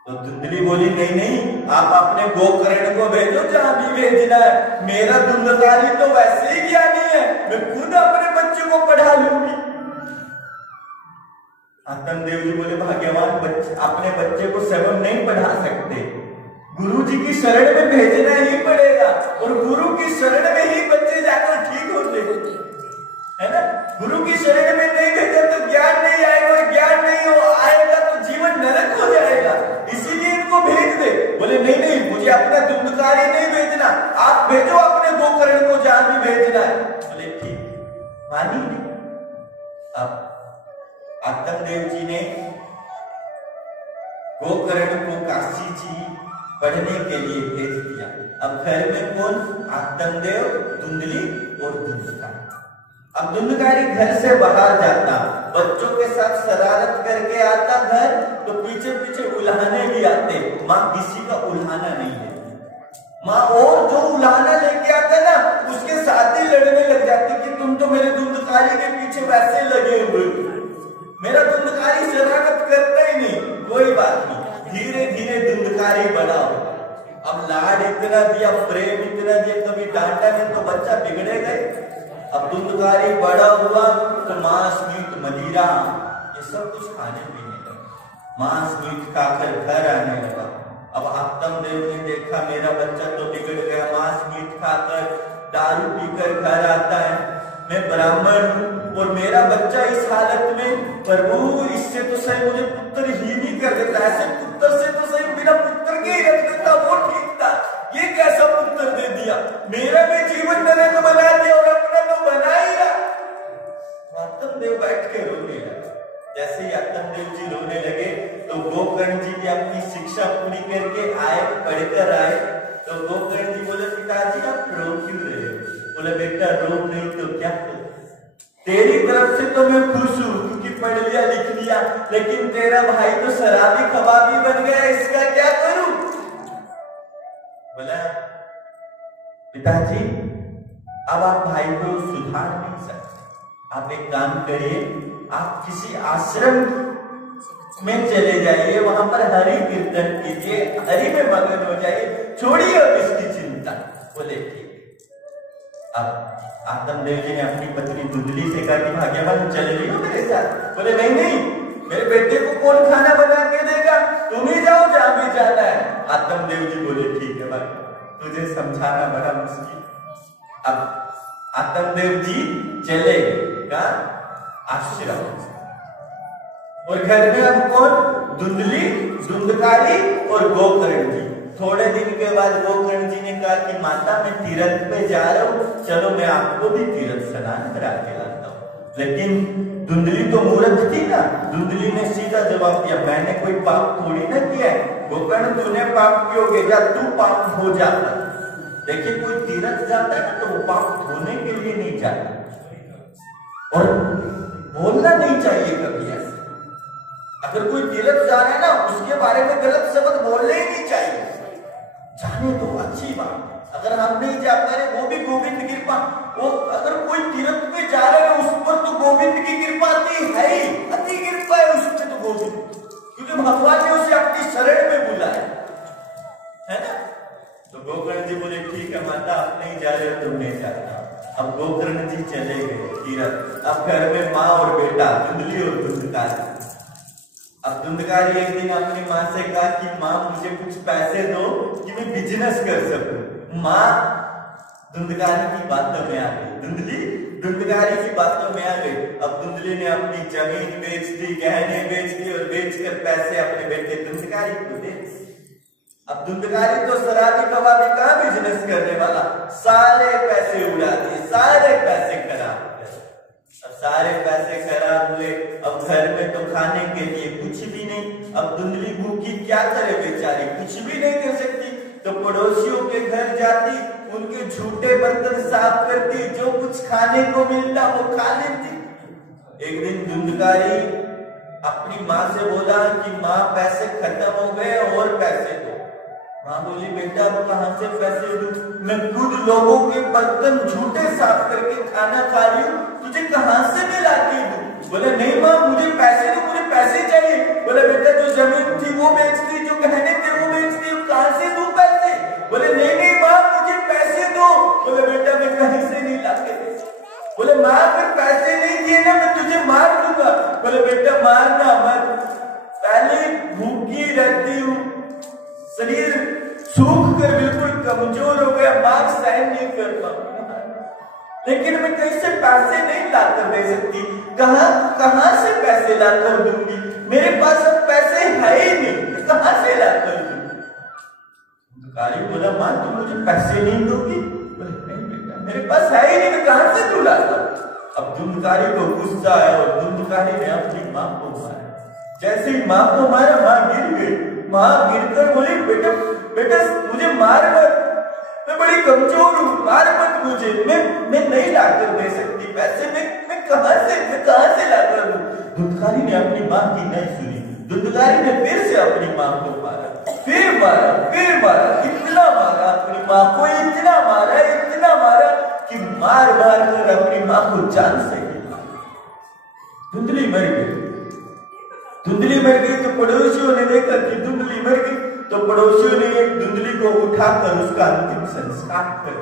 तो धुंधली बोली नहीं नहीं, आप अपने गोकर्ण को भेजो जहां भी भेजना है, मेरा धुंधकारी तो वैसे ही ज्ञानी है, मैं खुद अपने बच्चे को पढ़ा लूंगी। आत्मदेव जी बोले भाग्यवान अपने बच्चे को स्वयं नहीं पढ़ा सकते, गुरु जी की शरण में भेजना ही पड़ेगा, और गुरु की शरण में ही बच्चे जाकर ठीक होते है ना। गुरु की शरण में नहीं भेजा तो ज्ञान नहीं आएगा, और ज्ञान नहीं आएगा तो जीवन नरक हो जाएगा, इसीलिए इनको भेज दे। बोले नहीं नहीं, मुझे अपना धुंधकारी नहीं भेजना, आप भेजो अपने गोकर्ण को जहां भी भेजना है। बोले ठीक, मानी नहीं। अब आत्मदेव जी ने गोकर्ण को काशी जी पढ़ने के लिए भेज दिया। अब घर में कौन? आत्मदेव, धुंधली और धुंधकारी। अब धुंधकारी घर से बाहर जाता, बच्चों के साथ शरारत करके आता घर, तो पीछे पीछे उल्हाने भी आते, माँ किसी का उल्हाना नहीं है, माँ और जो उलाहना लेके आता ना उसके साथ ही लड़ने लग जाती कि तुम तो मेरे धुंधकारी के पीछे वैसे लगे हुए, मेरा धुंधकारी शरारत करता ही नहीं। कोई बात नहीं, धीरे धीरे धुंधकारी बड़ा हो। अब लाड इतना दिया, प्रेम इतना दिया, कभी डांटा नहीं तो बच्चा बिगड़ेगा। अब धुंधकारी बड़ा हुआ तो मांस मीट मदिरा ये सब कुछ खाने पीने लगा, मांस मीट खाकर घर आने लगा। अब आत्म देव ने देखा मेरा बच्चा तो बिगड़ गया, मांस मीट खाकर दारू पीकर घर आता है, मैं ब्राह्मण हूँ और मेरा बच्चा इस हालत में, प्रभु इससे तो सही मुझे पुत्र ही नहीं कर देता, ऐसे पुत्र से तो सही बिना पुत्र के ही रख देता, वो ठीक था, ये कैसा पुत्र दे दिया, मेरा भी जीवन मैंने तो बना दिया और अपना तो बना ही रहा। आत्म देव बैठ के रोने लगा। जैसे ही आत्म देव जी रोने लगे तो गोकर्ण जी भी अपनी शिक्षा पूरी करके आए, पढ़कर आए। तो गोकर्ण जी बोले पिताजी आप रो क्यों रहे हो? बोले बेटा रो नहीं तो क्या करूं, तेरी तरफ से तो मैं खुश हूं क्योंकि पढ़ लिया लिख लिया, लेकिन तेरा भाई तो शराबी कबाबी बन गया, इसका क्या करूं? बोला पिताजी अब आप भाई को सुधार नहीं सकते, आप एक काम करिए, आप किसी आश्रम में चले जाइए, वहां पर हरि कीर्तन कीजिए, हरि में मगन हो जाइए, छोड़िए अब इसकी चिंता। बोले ठीक। अब आत्म देव जी ने अपनी पत्नी धुंधली से कहा कि भाग्यवान चल रही हो मेरे साथ? बोले नहीं नहीं, मेरे बेटे को कौन खाना बना के देगा, तुम ही जाओ जहां भी जाना है। आत्म देव जी बोले ठीक है भाई, तुझे समझाना बड़ा मुश्किल। अब आत्म देव जी चले का आश्रम और घर में अब कौन? धुंधली, धुंधकारी और गोकर्ण जी। थोड़े दिन के बाद गोकर्ण जी ने कहा कि माता मैं तीर्थ पे जा रहा हूँ, चलो मैं आपको भी तीर्थ स्नान करा के लाता हूँ। लेकिन धुंधली तो मूर्ख थी ना, धुंधली ने सीधा जवाब दिया मैंने कोई पाप थोड़ी ना किया है, गोकर्ण तूने पाप किया, जा तू पाप हो जाता। देखिए कोई तीर्थ जाता है ना तो वो पाप धोने के लिए नहीं जाता, और बोलना नहीं चाहिए कभी ऐसे। अगर कोई तीर्थ जा रहा है ना उसके बारे में गलत शब्द बोलने ही नहीं चाहिए, जाने तो अच्छी बात। अगर हम नहीं जा पा रहे वो भी गोविंद की कृपा, वो अगर कोई तीर्थ पे जा रहे हैं उस पर तो गोविंद की कृपा आती है ही, अति कृपा है उस पर तो गोविंद, क्योंकि भगवान ने उसे अपनी शरण में बुलाया है ना। तो गोकर्ण जी बोले ठीक है माता आप नहीं जा रहे हो तुम नहीं जाता। अब गोकर्ण जी चले गए तीर्थ। अब घर में माँ और बेटा, धुंधली और धुंधकारी। अब धुंधकारी एक दिन अपनी माँ से कहा कि माँ मुझे कुछ पैसे दो कि मैं बिजनेस कर सकूं। माँ धुंधकारी की बातों में आ गई, धुंधली धुंधकारी की बातों में आ गई। अब धुंधली ने अपनी जमीन बेच दी, गहने बेच दी और बेचकर पैसे अपने बेटे धुंधकारी को दे। अब धुंधकारी तो शराबी कबाबी का बिजनेस करने वाला, सारे पैसे उड़ा दिए, सारे पैसे खराब। अब सारे पैसे खराब हुए, अब घर में तो खाने के लिए कुछ भी नहीं। अब धुंधली भूखी क्या करे बेचारी, कुछ भी नहीं कर सकती, तो पड़ोसियों के घर जाती, उनके झूठे बर्तन साफ करती, जो कुछ खाने को मिलता वो खा लेती। एक दिन धुंधकारी अपनी माँ से बोला कि माँ पैसे खत्म हो गए और पैसे दो। माँ बोली बेटा वो कहाँ से पैसे दूं, मैं खुद लोगों के बर्तन झूठे साफ करके खाना खा रही हूँ, तुझे कहाँ से मैं लाती दूं? बोले नहीं माँ मुझे पैसे दो, मुझे पैसे चाहिए। बोले बेटा जो जमीन थी वो बेच दी, जो गहने थे वो बेच दी, कहाँ से दूं पैसे? बोले नहीं नहीं माँ मुझे पैसे दो। बोले बेटा मैं कहीं से नहीं लाके दे। बोले माँ अगर पैसे नहीं दिए ना मैं तुझे मार दूंगा। बोले बेटा मारना मत, पहले भूखी रहती हूँ, शरीर सूख कर बिल्कुल कमजोर हो गया, मार सहन नहीं कर पाऊंगा, लेकिन मैं कहीं से पैसे नहीं लाकर दे सकती। कहां से पैसे लाकर दूंगी, मेरे पास अब पैसे है ही नहीं, कहां से लाकर दूंगी? धुंधकारी बोला माँ तुम मुझे पैसे नहीं दोगी? बोले नहीं बेटा मेरे पास है ही नहीं, मैं कहां से दूं लाता? अब धुंधकारी को गुस्सा आया और धुंधकारी ने अपनी माँ को मारा। जैसे ही माँ को मारा माँ गिर गई। माँ गिरकर बोली बेटा बेटा मुझे मार मत, मैं बड़ी कमजोर हूँ, मार मत मुझे, मैं नहीं लाकर दे सकती पैसे, मैं कहां से लाकर दूं? धुंधकारी ने अपनी माँ की नहीं सुनी। धुंधकारी ने फिर से अपनी माँ को मारा, फिर मारा, इतना मारा अपनी माँ जान से धुंधली मर गई। धुंधली मर गई तो पड़ोसियों ने देखा कि धुंधली मर गई, तो पड़ोसियों ने एक धुंधली को उठाकर उसका अंतिम संस्कार कर।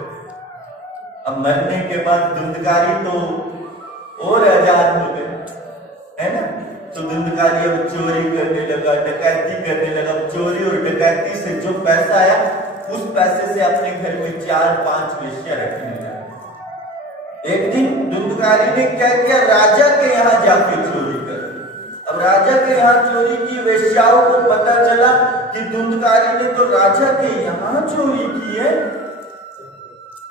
अब मरने के बाद धुंधकारी तो और आजाद हो गए, है ना। तो धुंधकारी अब चोरी करने लगा, डकैती करने लगा। चोरी और डकैती से जो पैसा आया उस पैसे से अपने घर में 4-5 वेश्या रखने लगा। एक दिन धुंधकारी ने क्या किया, राजा के यहाँ जाके चोरी कर। अब राजा के यहाँ चोरी की, वेश्याओं को पता चला कि धुंधकारी ने तो राजा के यहाँ चोरी की है,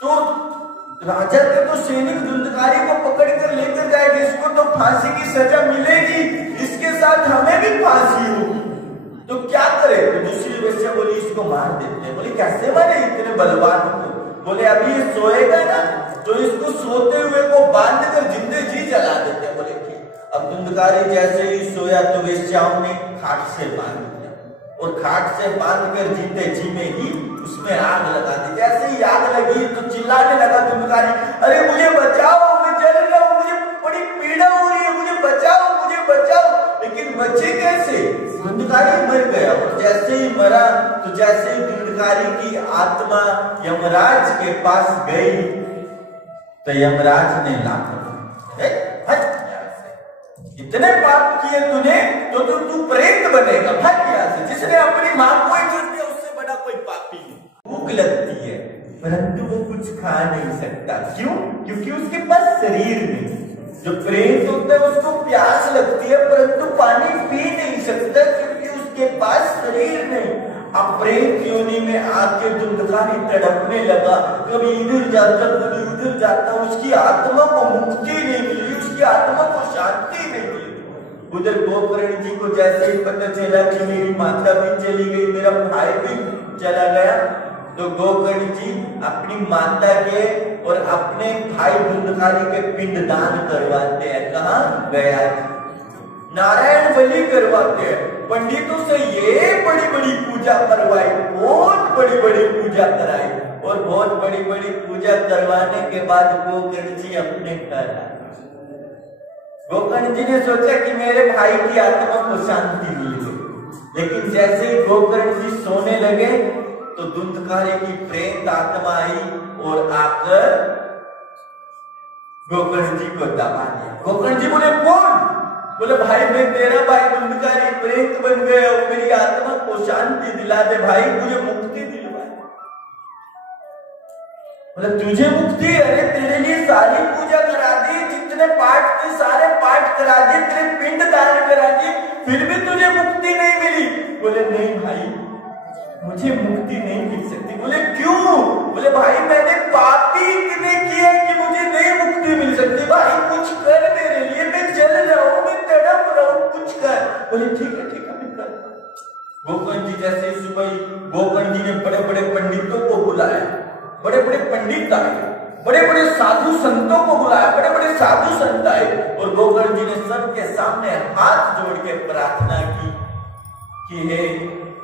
तो राजा के तो सैनिक धुंधकारी को पकड़ कर लेकर जाएंगे, इसको तो फांसी की सजा मिलेगी, इसके साथ हमें भी फांसी होगी, तो क्या करे। तो दूसरी वेश्या बोली इसको मार देते हैं। बोले कैसे मारे इतने बलवान को। बोले अभी ये सोएगा ना तो इसको सोते हुए को बांध कर जिंदे जी जला देते हैं। बोले ठीक। अब धुंधकारी जैसे ही सोया तो वेश्याओं ने खाट से बांध दिया और खाट से बांध कर जीते जी में ही उसमें आग लगा दी। जैसे ही आग लगी तो चिल्लाने लगा धुंधकारी, अरे मुझे बचाओ, मैं जल रहा हूं, मुझे बड़ी पीड़ा हो रही है, मुझे बचाओ, मुझे बचाओ। लेकिन बचे कैसे, धुंधकारी मर गया। और जैसे ही मरा तो जैसे ही धुंधकारी की आत्मा यमराज के पास गई तो यमराज ने लाकर इतने पाप किए तूने तो तू प्रेत बनेगा, भाग यहाँ से। जिसने अपनी मां को ही छोड़ दिया उससे बड़ा कोई पापी नहीं। भूख लगती है परंतु वो कुछ खा नहीं सकता, क्यों? क्योंकि उसके पास शरीर नहीं। जो प्रेत होता है उसको प्यास लगती है परंतु पानी पी नहीं सकता क्योंकि उसके पास शरीर नहीं। अब प्रेत योनि में आके धुंधकारी तड़पने लगा, कभी इधर जाता कभी उधर जाता, उसकी आत्मा को मुक्ति नहीं मिली, उसकी आत्मा को शांति नहीं मिली। उधर गोकर्ण जी को जैसे ही पता चला कि मेरी माता भी चली गई, मेरा भाई भी चला गया, तो गोकर्ण जी अपनी माता के और अपने भाई धुंधकारी के पिंडदान करवाते हैं। कहाँ गया, नारायण बलि करवाते हैं। पंडितों से ये बड़ी बड़ी पूजा करवाई, बहुत बड़ी बड़ी पूजा कराई, और बहुत बड़ी बड़ी पूजा करवाने के बाद गोकर्ण जी अपने घर आए। गोकर्ण जी ने सोचा कि मेरे भाई की आत्मा को शांति मिल गई, लेकिन जैसे ही गोकर्ण जी सोने लगे तो धुंधकारी की प्रेत आत्मा आई और आकर गोकर्ण जी को दबा दिया। गोकर्ण जी बोले कौन? बोले भाई मैं तेरा भाई धुंधकारी प्रेत बन गया और मेरी आत्मा को शांति दिला दे भाई, मुझे मुक्ति दिलवा। बोले तुझे मुक्ति? अरे तेरे लिए सारी पूजा करा दी, जितने पाठ थे सारे पाठ करा दिए, तेरे पिंड दान करा दिए, फिर भी तुझे मुक्ति नहीं मिली। बोले नहीं भाई मुझे मुक्ति नहीं मिल सकती। बोले क्यों? बोले भाई मैंने पाप ही इतने किए कि मुझे नहीं मुक्ति मिल सकती। भाई कुछ कर मेरे लिए, मैं जल रहा हूं, मैं तड़प रहा हूं, कुछ कर। बोले ठीक है मैं कर। गोकर्ण जी जैसे सुबह गोकर्ण जी ने बड़े बड़े पंडितों को बुलाया, बड़े बड़े पंडित आए, बड़े बड़े साधु संतों को बुलाया, बड़े बड़े साधु संत आए, और गोकर्ण जी ने सबके सामने हाथ जोड़ के प्रार्थना की कि हे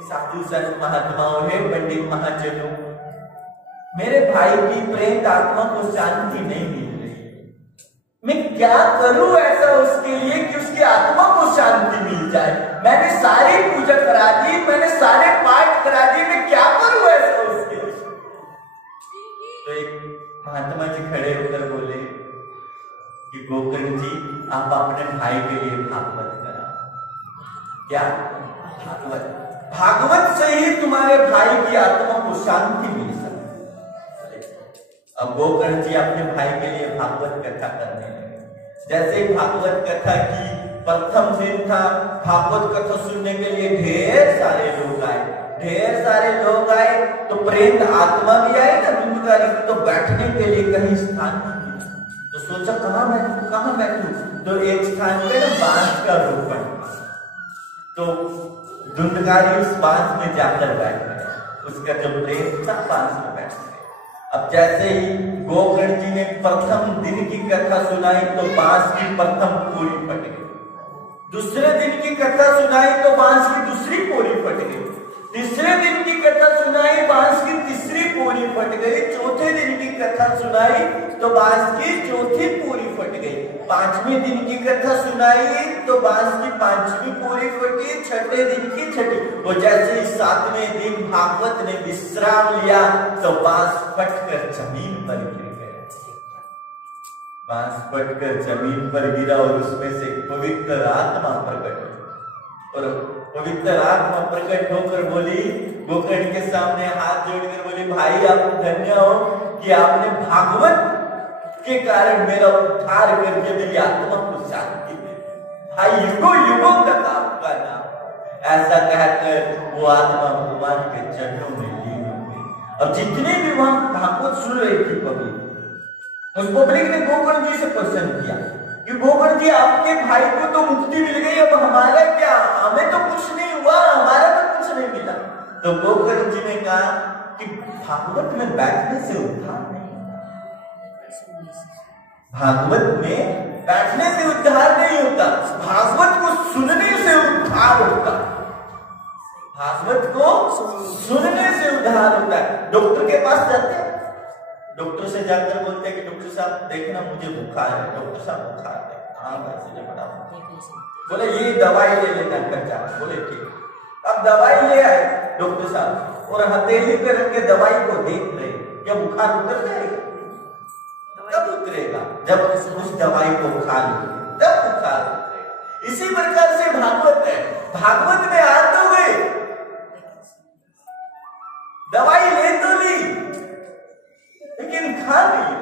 साधु संत महात्माओं, हे पंडित महाजनों, मेरे भाई की प्रेत आत्मा को शांति नहीं मिल रही, मैं क्या करूं ऐसा उसके लिए कि उसकी आत्मा को शांति मिल जाए। मैंने सारी पूजा करा दी, मैंने सारे पाठ करा दिए, मैं क्या करूं ऐसा उसके लिए। तो एक महात्मा जी खड़े होकर बोले कि गोकर्ण जी आप अपने भाई के लिए भागवत करा। क्या? भागवत से ही तुम्हारे भाई की आत्मा को शांति मिल सकती। अब गोकर्ण जी अपने भाई के लिए भागवत कथा करने लगे। जैसे भागवत कथा की प्रथम दिन था, भागवत कथा सुनने के लिए ढेर सारे लोग आए, तो प्रेत आत्मा भी आई ना धुंधकारी, तो बैठने के लिए कहीं स्थान नहीं मिला, तो सोचा कहाँ बैठूं, तो एक स्थान पे ना बांस का रोपण, तो धुंधकारी उस बांस में जाकर बैठ गया, उसका जो प्रेत था बांस में बैठ गया। अब जैसे ही गोकर्ण जी ने प्रथम दिन की कथा सुनाई तो बांस की प्रथम पोरी फट गई, दूसरे दिन की कथा सुनाई तो बांस की दूसरी पोरी फट गई, तीसरे दिन की कथा सुनाई बांस की तीसरी पोरी फट गई, चौथे दिन की कथा सुनाई तो बांस की चौथी पोरी फट गए। 5वें दिन की कथा सुनाई तो बांस की 5वीं पूरी फटी, छठे दिन की छठी। वो जैसे ही 7वें दिन भागवत ने विश्राम लिया तो बांस फटकर जमीन पर गिर गया। बांस फटकर जमीन पर गिरा और उसमें से पवित्र आत्मा प्रकट हुई। और पवित्र आत्मा प्रकट होकर बोली, गोकर्ण के सामने हाथ जोड़कर बोली, भाई आप धन्य हो कि आपने भागवत के कारण मेरा उद्धार करके मेरी आत्मा को शांति दे। भाई युगों युगों तक आपका नाम। ऐसा कहकर वो आत्मा भगवान के चरणों में लीन हो गई। अब जितने भी वहां भागवत सुन रही थी पब्लिक, उस पब्लिक ने गोकर्ण जी से प्रश्न किया कि गोकर्ण जी आपके भाई को तो मुक्ति मिल गई, अब हमारा क्या? हमें तो कुछ नहीं हुआ, हमारा तो कुछ नहीं मिला। तो गोकर्ण जी ने कहा कि भागवत में बैठने से उद्धार नहीं, भागवत में बैठने से उद्धार नहीं होता, भागवत को सुनने से उद्धार होता। भागवत को सुनने से उद्धार होता है। डॉक्टर के पास जाते हैं, डॉक्टर से जाकर बोलते हैं कि डॉक्टर साहब देखना मुझे बुखार है। डॉक्टर साहब बुखार है, हाँ वैसे बड़ा बोले ये दवाई ले लेना कच्चा। बोले ठीक। अब दवाई ले आए डॉक्टर साहब और हथेली पे रख के दवाई को देख रहे, क्या बुखार उतर जाएगा? कब उतरेगा? जब उस दवाई को खा ली तब बुखार उतरेगा। इसी प्रकार से भागवत है। भागवत में आ तो गए, दवाई ले तो ली, लेकिन खा नहीं,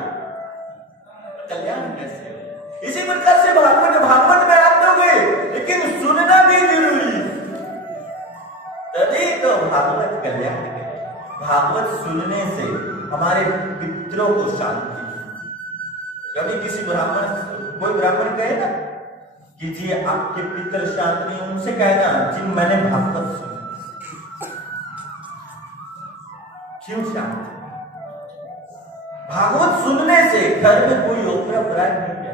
कल्याण कैसे? इसी प्रकार से भागवत में आ तो गए, लेकिन सुनना भी जरूरी, तभी तो भागवत कल्याण करेगा। भागवत सुनने से हमारे पितरों को शांति। कभी किसी ब्राह्मण, कोई ब्राह्मण कहे ना कि जी आपके पितर शांत नहीं, उनसे कहना जी मैंने भागवत सुनी। क्यों शांत? भागवत सुनने से घर में कोई ओपरा बुराई नहीं है।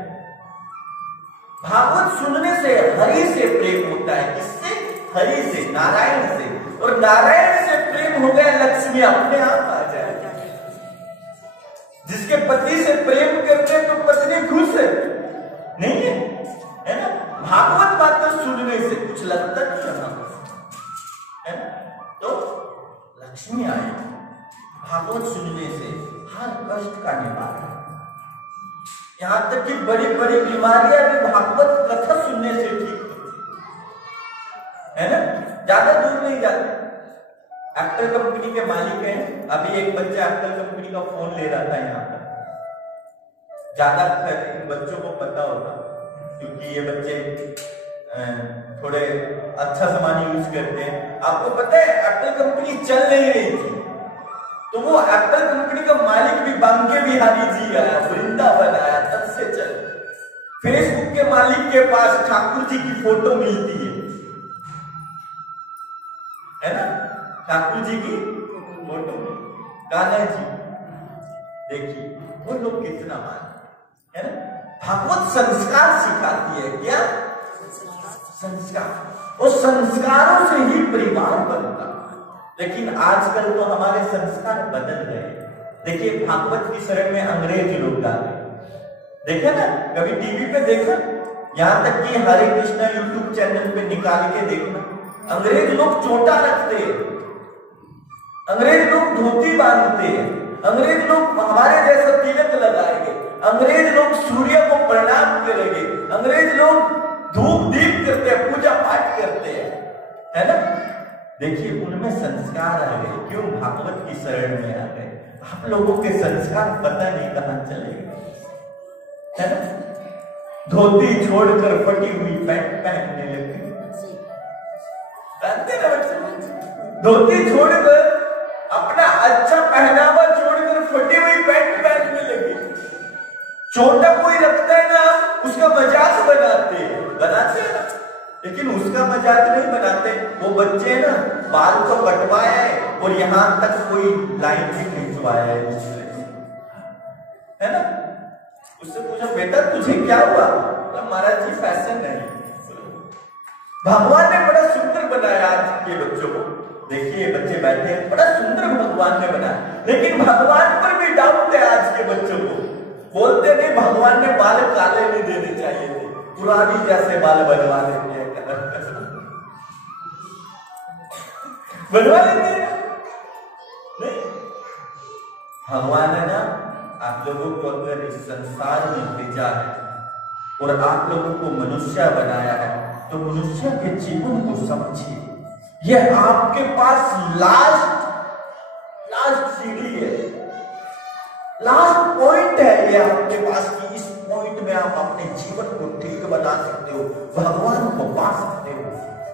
भागवत सुनने से हरि से प्रेम होता है। किससे? हरि से, नारायण से। और नारायण से प्रेम हो गया, लक्ष्मी अपने आप आ जाए। जिसके पति से प्रेम करते तो पत्नी खुश है नहीं है ना? भागवत बातें सुनने से कुछ लगता नहीं है ना? तो लक्ष्मी आए। भागवत सुनने से हर कष्ट का निवारण, यहां तक कि बड़ी बड़ी बीमारियां भी भागवत कथा सुनने से ठीक है ना? ज्यादा दूर नहीं जाते। एप्पल कंपनी के मालिक हैं, अभी एक बच्चा एप्पल कंपनी का फोन ले रहा था यहाँ पर। ज्यादातर बच्चों को पता होगा क्योंकि ये बच्चे थोड़े अच्छा सामान यूज करते हैं। आपको पता है एप्पल कंपनी चल नहीं रही थी, तो वो एप्पल कंपनी का मालिक भी बांके बिहारी जी आया, वृंदावन आया, तब से चल। फेसबुक के मालिक के पास ठाकुर जी की फोटो मिलती है ना? ठाकुर जी की फोटो, कान्हा जी, देखिए वो लोग कितना मान है ना? भागवत संस्कार सिखाती है। क्या संस्कार? और संस्कारों से ही परिवार बनता। लेकिन आजकल तो हमारे संस्कार बदल गए। देखिए भागवत की शरण में अंग्रेज लोग डाले, देखा ना? कभी टीवी पे देखा? यहां तक कि हरे कृष्णा यूट्यूब चैनल पे निकाल के देखना, अंग्रेज लोग चोटा रखते हैं, अंग्रेज लोग धोती बांधते हैं, अंग्रेज लोग हमारे जैसा तिलक लगाएंगे, अंग्रेज लोग सूर्य को प्रणाम करेंगे, अंग्रेज लोग धूप दीप करते हैं, पूजा पाठ करते हैं, है ना? देखिए उनमें संस्कार आ गए। क्यों? भागवत की शरण में आ गए। आप लोगों के संस्कार पता नहीं कहां चले गए, है ना? धोती छोड़कर फटी हुई पैंट पहनने लगे, धोती छोड़कर अपना अच्छा पहनावा छोड़कर फटी हुई पैंट पहनने लगे। छोटा कोई रखता है ना, उसका मजाक बनाते हैं ना, लेकिन उसका मजाक नहीं बनाते। वो बच्चे है ना, बाल को कटवाया है और यहां तक कोई लाइन भी खिंचवाया है दूसरे से, है ना? उससे पूछा बेटा तुझे क्या हुआ? महाराज जी फैशन नहीं। भगवान ने बड़ा सुंदर बनाया आज के बच्चों को। देखिए बच्चे बैठे हैं, बड़ा सुंदर भगवान ने बनाया, लेकिन भगवान पर भी डाउट है आज के बच्चों को। बोलते नहीं भगवान ने बाल काले नहीं देने चाहिए थे, पुरानी जैसे बाल बनवा लेते हैं, बनवा लेते हैं नहीं। भगवान है ना आप लोगों को अगर इस संसार में भेजा है और आप लोगों को मनुष्य बनाया है तो मनुष्य के जीवन को समझिए। यह आपके पास लास्ट सीढ़ी है, लास्ट पॉइंट है ये आपके पास कि इस पॉइंट में आप अपने जीवन को ठीक बना सकते हो, भगवान को पा सकते हो।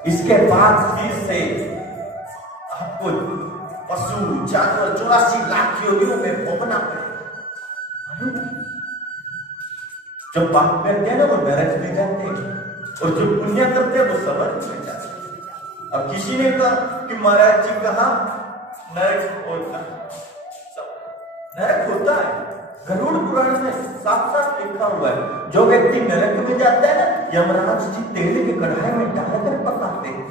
इसके बाद फिर से आपको पशु जानवर 84 लाख योनियों में भोगना पड़ेगा। जो पाप करते हैं ना वो नरक में जाते हैं और जो पुण्य करते हैं वो स्वर्ग में जाते हैं। अब किसी ने कहा कि महाराज जी कहा नरक होता है, नरक होता है, गरुड़ पुराण में साफ साफ लिखा हुआ है। जो व्यक्ति नरक में जाता है ना यमराज जी तेल के कढ़ाई में डालकर पकाते हैं,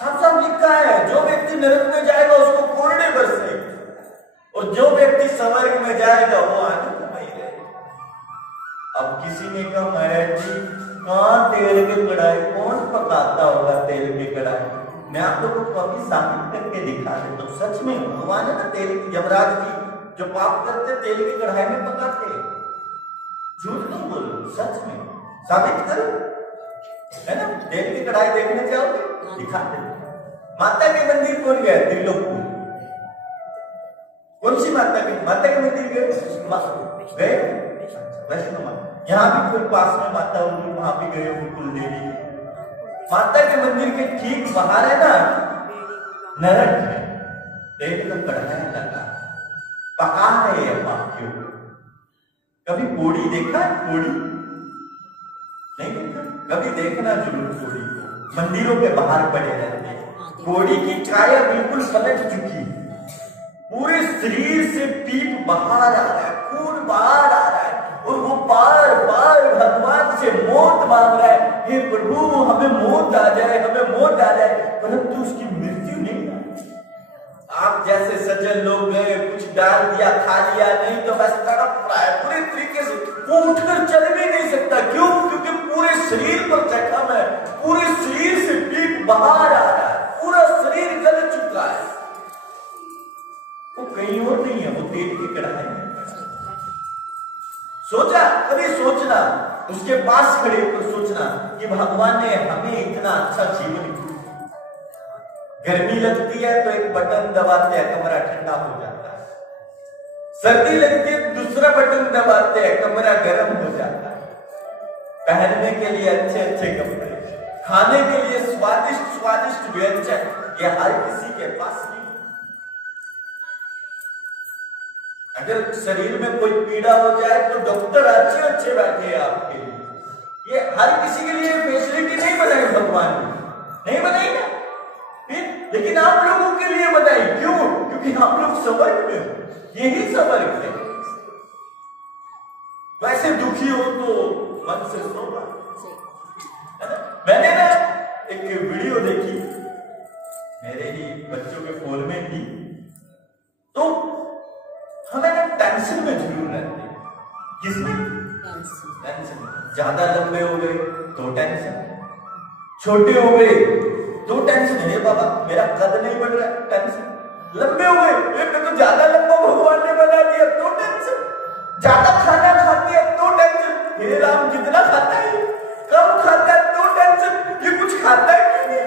साफ साफ लिखा है। जो व्यक्ति नरक में जाएगा उसको कोरडे बरसे और जो व्यक्ति स्वर्ग में जाएगा वो आनंद में रहेगा। अब किसी ने कहा महाराज जी कहां तेल के कढ़ाई, कौन पकाता होगा तेल के कढ़ाई? मैं आप लोगों को अभी साबित करके दिखा देता हूँ। सच में भगवान है ना तेल यमराज जी जो पाप करते तेल की कढ़ाई में पकाते हैं, झूठ नहीं बोलो, सच में साबित करो, है ना। तेल की कढ़ाई देखने जाओगे दिखा दे। माता के मंदिर कौन गया? त्रिलोकपुर। कौन सी माता के मंदिर गए? वैष्णो माता। यहाँ भी कोई पास में माता होगी, वहां भी गए हो कुल देवी। माता के मंदिर के ठीक बाहर है ना नरक है, तेल का कढ़ाई लगा पका रहे हैं पापियों को। कभी कोड़ी देखा है? कोड़ी नहीं देखा? कभी देखना जरूर कोड़ी को, मंदिरों के बाहर पड़े रहते हैं। कोड़ी की काया बिल्कुल पलट चुकी, पूरे शरीर से पीप बाहर आ रहा है, खून बाहर आ रहा है और वो बार बार भगवान से मौत मांग रहा है, हे प्रभु हमें मौत आ जाए, हमें मौत आ जाए, परंतु उसकी मृत्यु नहीं आई। आप जैसे सज्जन लोग गए, कुछ डाल दिया, खा लिया, नहीं तो बस तड़प रहा है पूरे तरीके से, वो उठकर चल भी नहीं सकता। क्यों? क्योंकि पूरे शरीर पर जख्म है, पूरे शरीर से पीप बाहर आ रहा है, पूरा शरीर गल चुका है। वो कहीं और नहीं है, वो तेल की कढ़ाई है। सोचा? कभी सोचना, उसके पास खड़े होकर सोचना कि भगवान ने हमें इतना अच्छा जीवन दिया। गर्मी लगती है तो एक बटन दबाते हैं, कमरा ठंडा हो जाता है। सर्दी लगती है दूसरा बटन दबाते हैं, कमरा गर्म हो जाता है। पहनने के लिए अच्छे अच्छे कपड़े, खाने के लिए स्वादिष्ट स्वादिष्ट व्यंजन, ये हर किसी के पास नहीं। अगर शरीर में कोई पीड़ा हो जाए तो डॉक्टर अच्छे अच्छे बैठे हैं आपके लिए। ये हर किसी के लिए फैसिलिटी नहीं बनाई भगवान ने, नहीं बनाई ना फिर, लेकिन आप लोगों के लिए बनाई। क्यों? क्योंकि आप लोग स्वर्ग में हो, यही स्वर्ग है। वैसे दुखी हो तो मन से सोना। मैंने ना एक वीडियो देखी, मेरे ही बच्चों के फोन में थी, तो हमें ना टेंशन में जरूर रहते हैं। किसमें? टेंशन। ज्यादा लंबे हो गए तो टेंशन, छोटे हो गए तो टेंशन। हे बाबा मेरा कद नहीं बढ़ रहा, टेंशन। लंबे हो गए तो ज्यादा लंबा भगवान ने बना दिया तो टेंशन। ज्यादा खाना खाते हैं तो टेंशन, हे राम कितना खाता है, कम खाता है तो टेंशन, ये कुछ खाता है क्यों नहीं,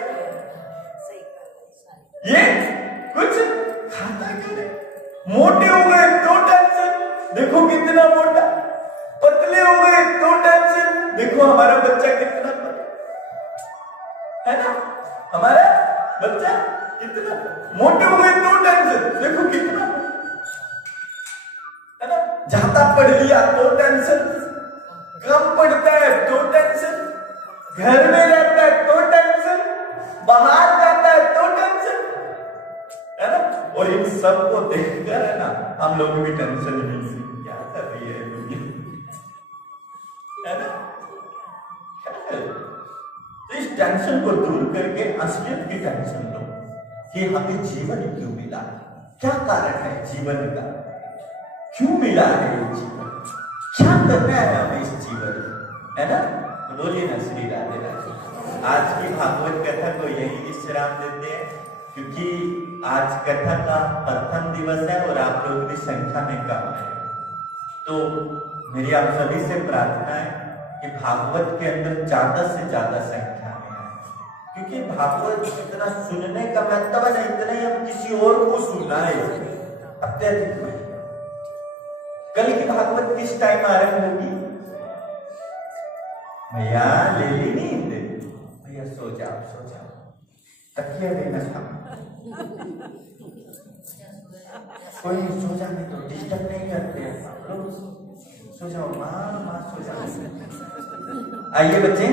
ये कुछ खाता क्यों नहीं। मोटे हो गए तो टेंशन, देखो कितना मोटा। पतले हो गए तो टेंशन, देखो हमारा बच्चा कितना पतला है ना, हमारा बच्चा कितना। मोटे हो गए तो टेंशन, देखो कितना है ना। ज्यादा पढ़ लिया तो टेंशन, कम पढ़ता है तो टेंशन, घर में रहता है तो टेंशन, बाहर जाता है तो टेंशन, है ना। और इन सबको देखकर है ना हम लोग भी टेंशन नहीं, क्या कर रही है दुनिया, है ना। तो इस टेंशन को दूर करके असलियत की टेंशन लो कि हमें जीवन क्यों मिला, क्या कारण है जीवन का, क्यों मिला है ये जीवन, क्या करना है हमें इस जीवन में, है ना? तो बोलिए ना श्री राधे राधे। आज की भागवत कथा को यही विश्राम देते हैं, क्योंकि आज कथा का प्रथम दिवस है और आप लोग भी संख्या में कम है। तो मेरी आप सभी से प्रार्थना है कि भागवत के अंदर ज्यादा से ज्यादा संख्या में आए, क्योंकि भागवत इतना सुनने का मतलब है, इतना ही हम किसी और को सुनाए अत्यधिक में। कल की भागवत किस टाइम आरंभ होगी? भैया ले ली नींद, भैया सो जाओ सो जाओ, तकिया देना था, कोई सो जाने तो डिस्टर्ब नहीं करते हैं, सो जाओ माँ सो जाओ। आइए बच्चे,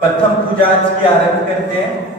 प्रथम पूजा आज की आरंभ करते हैं।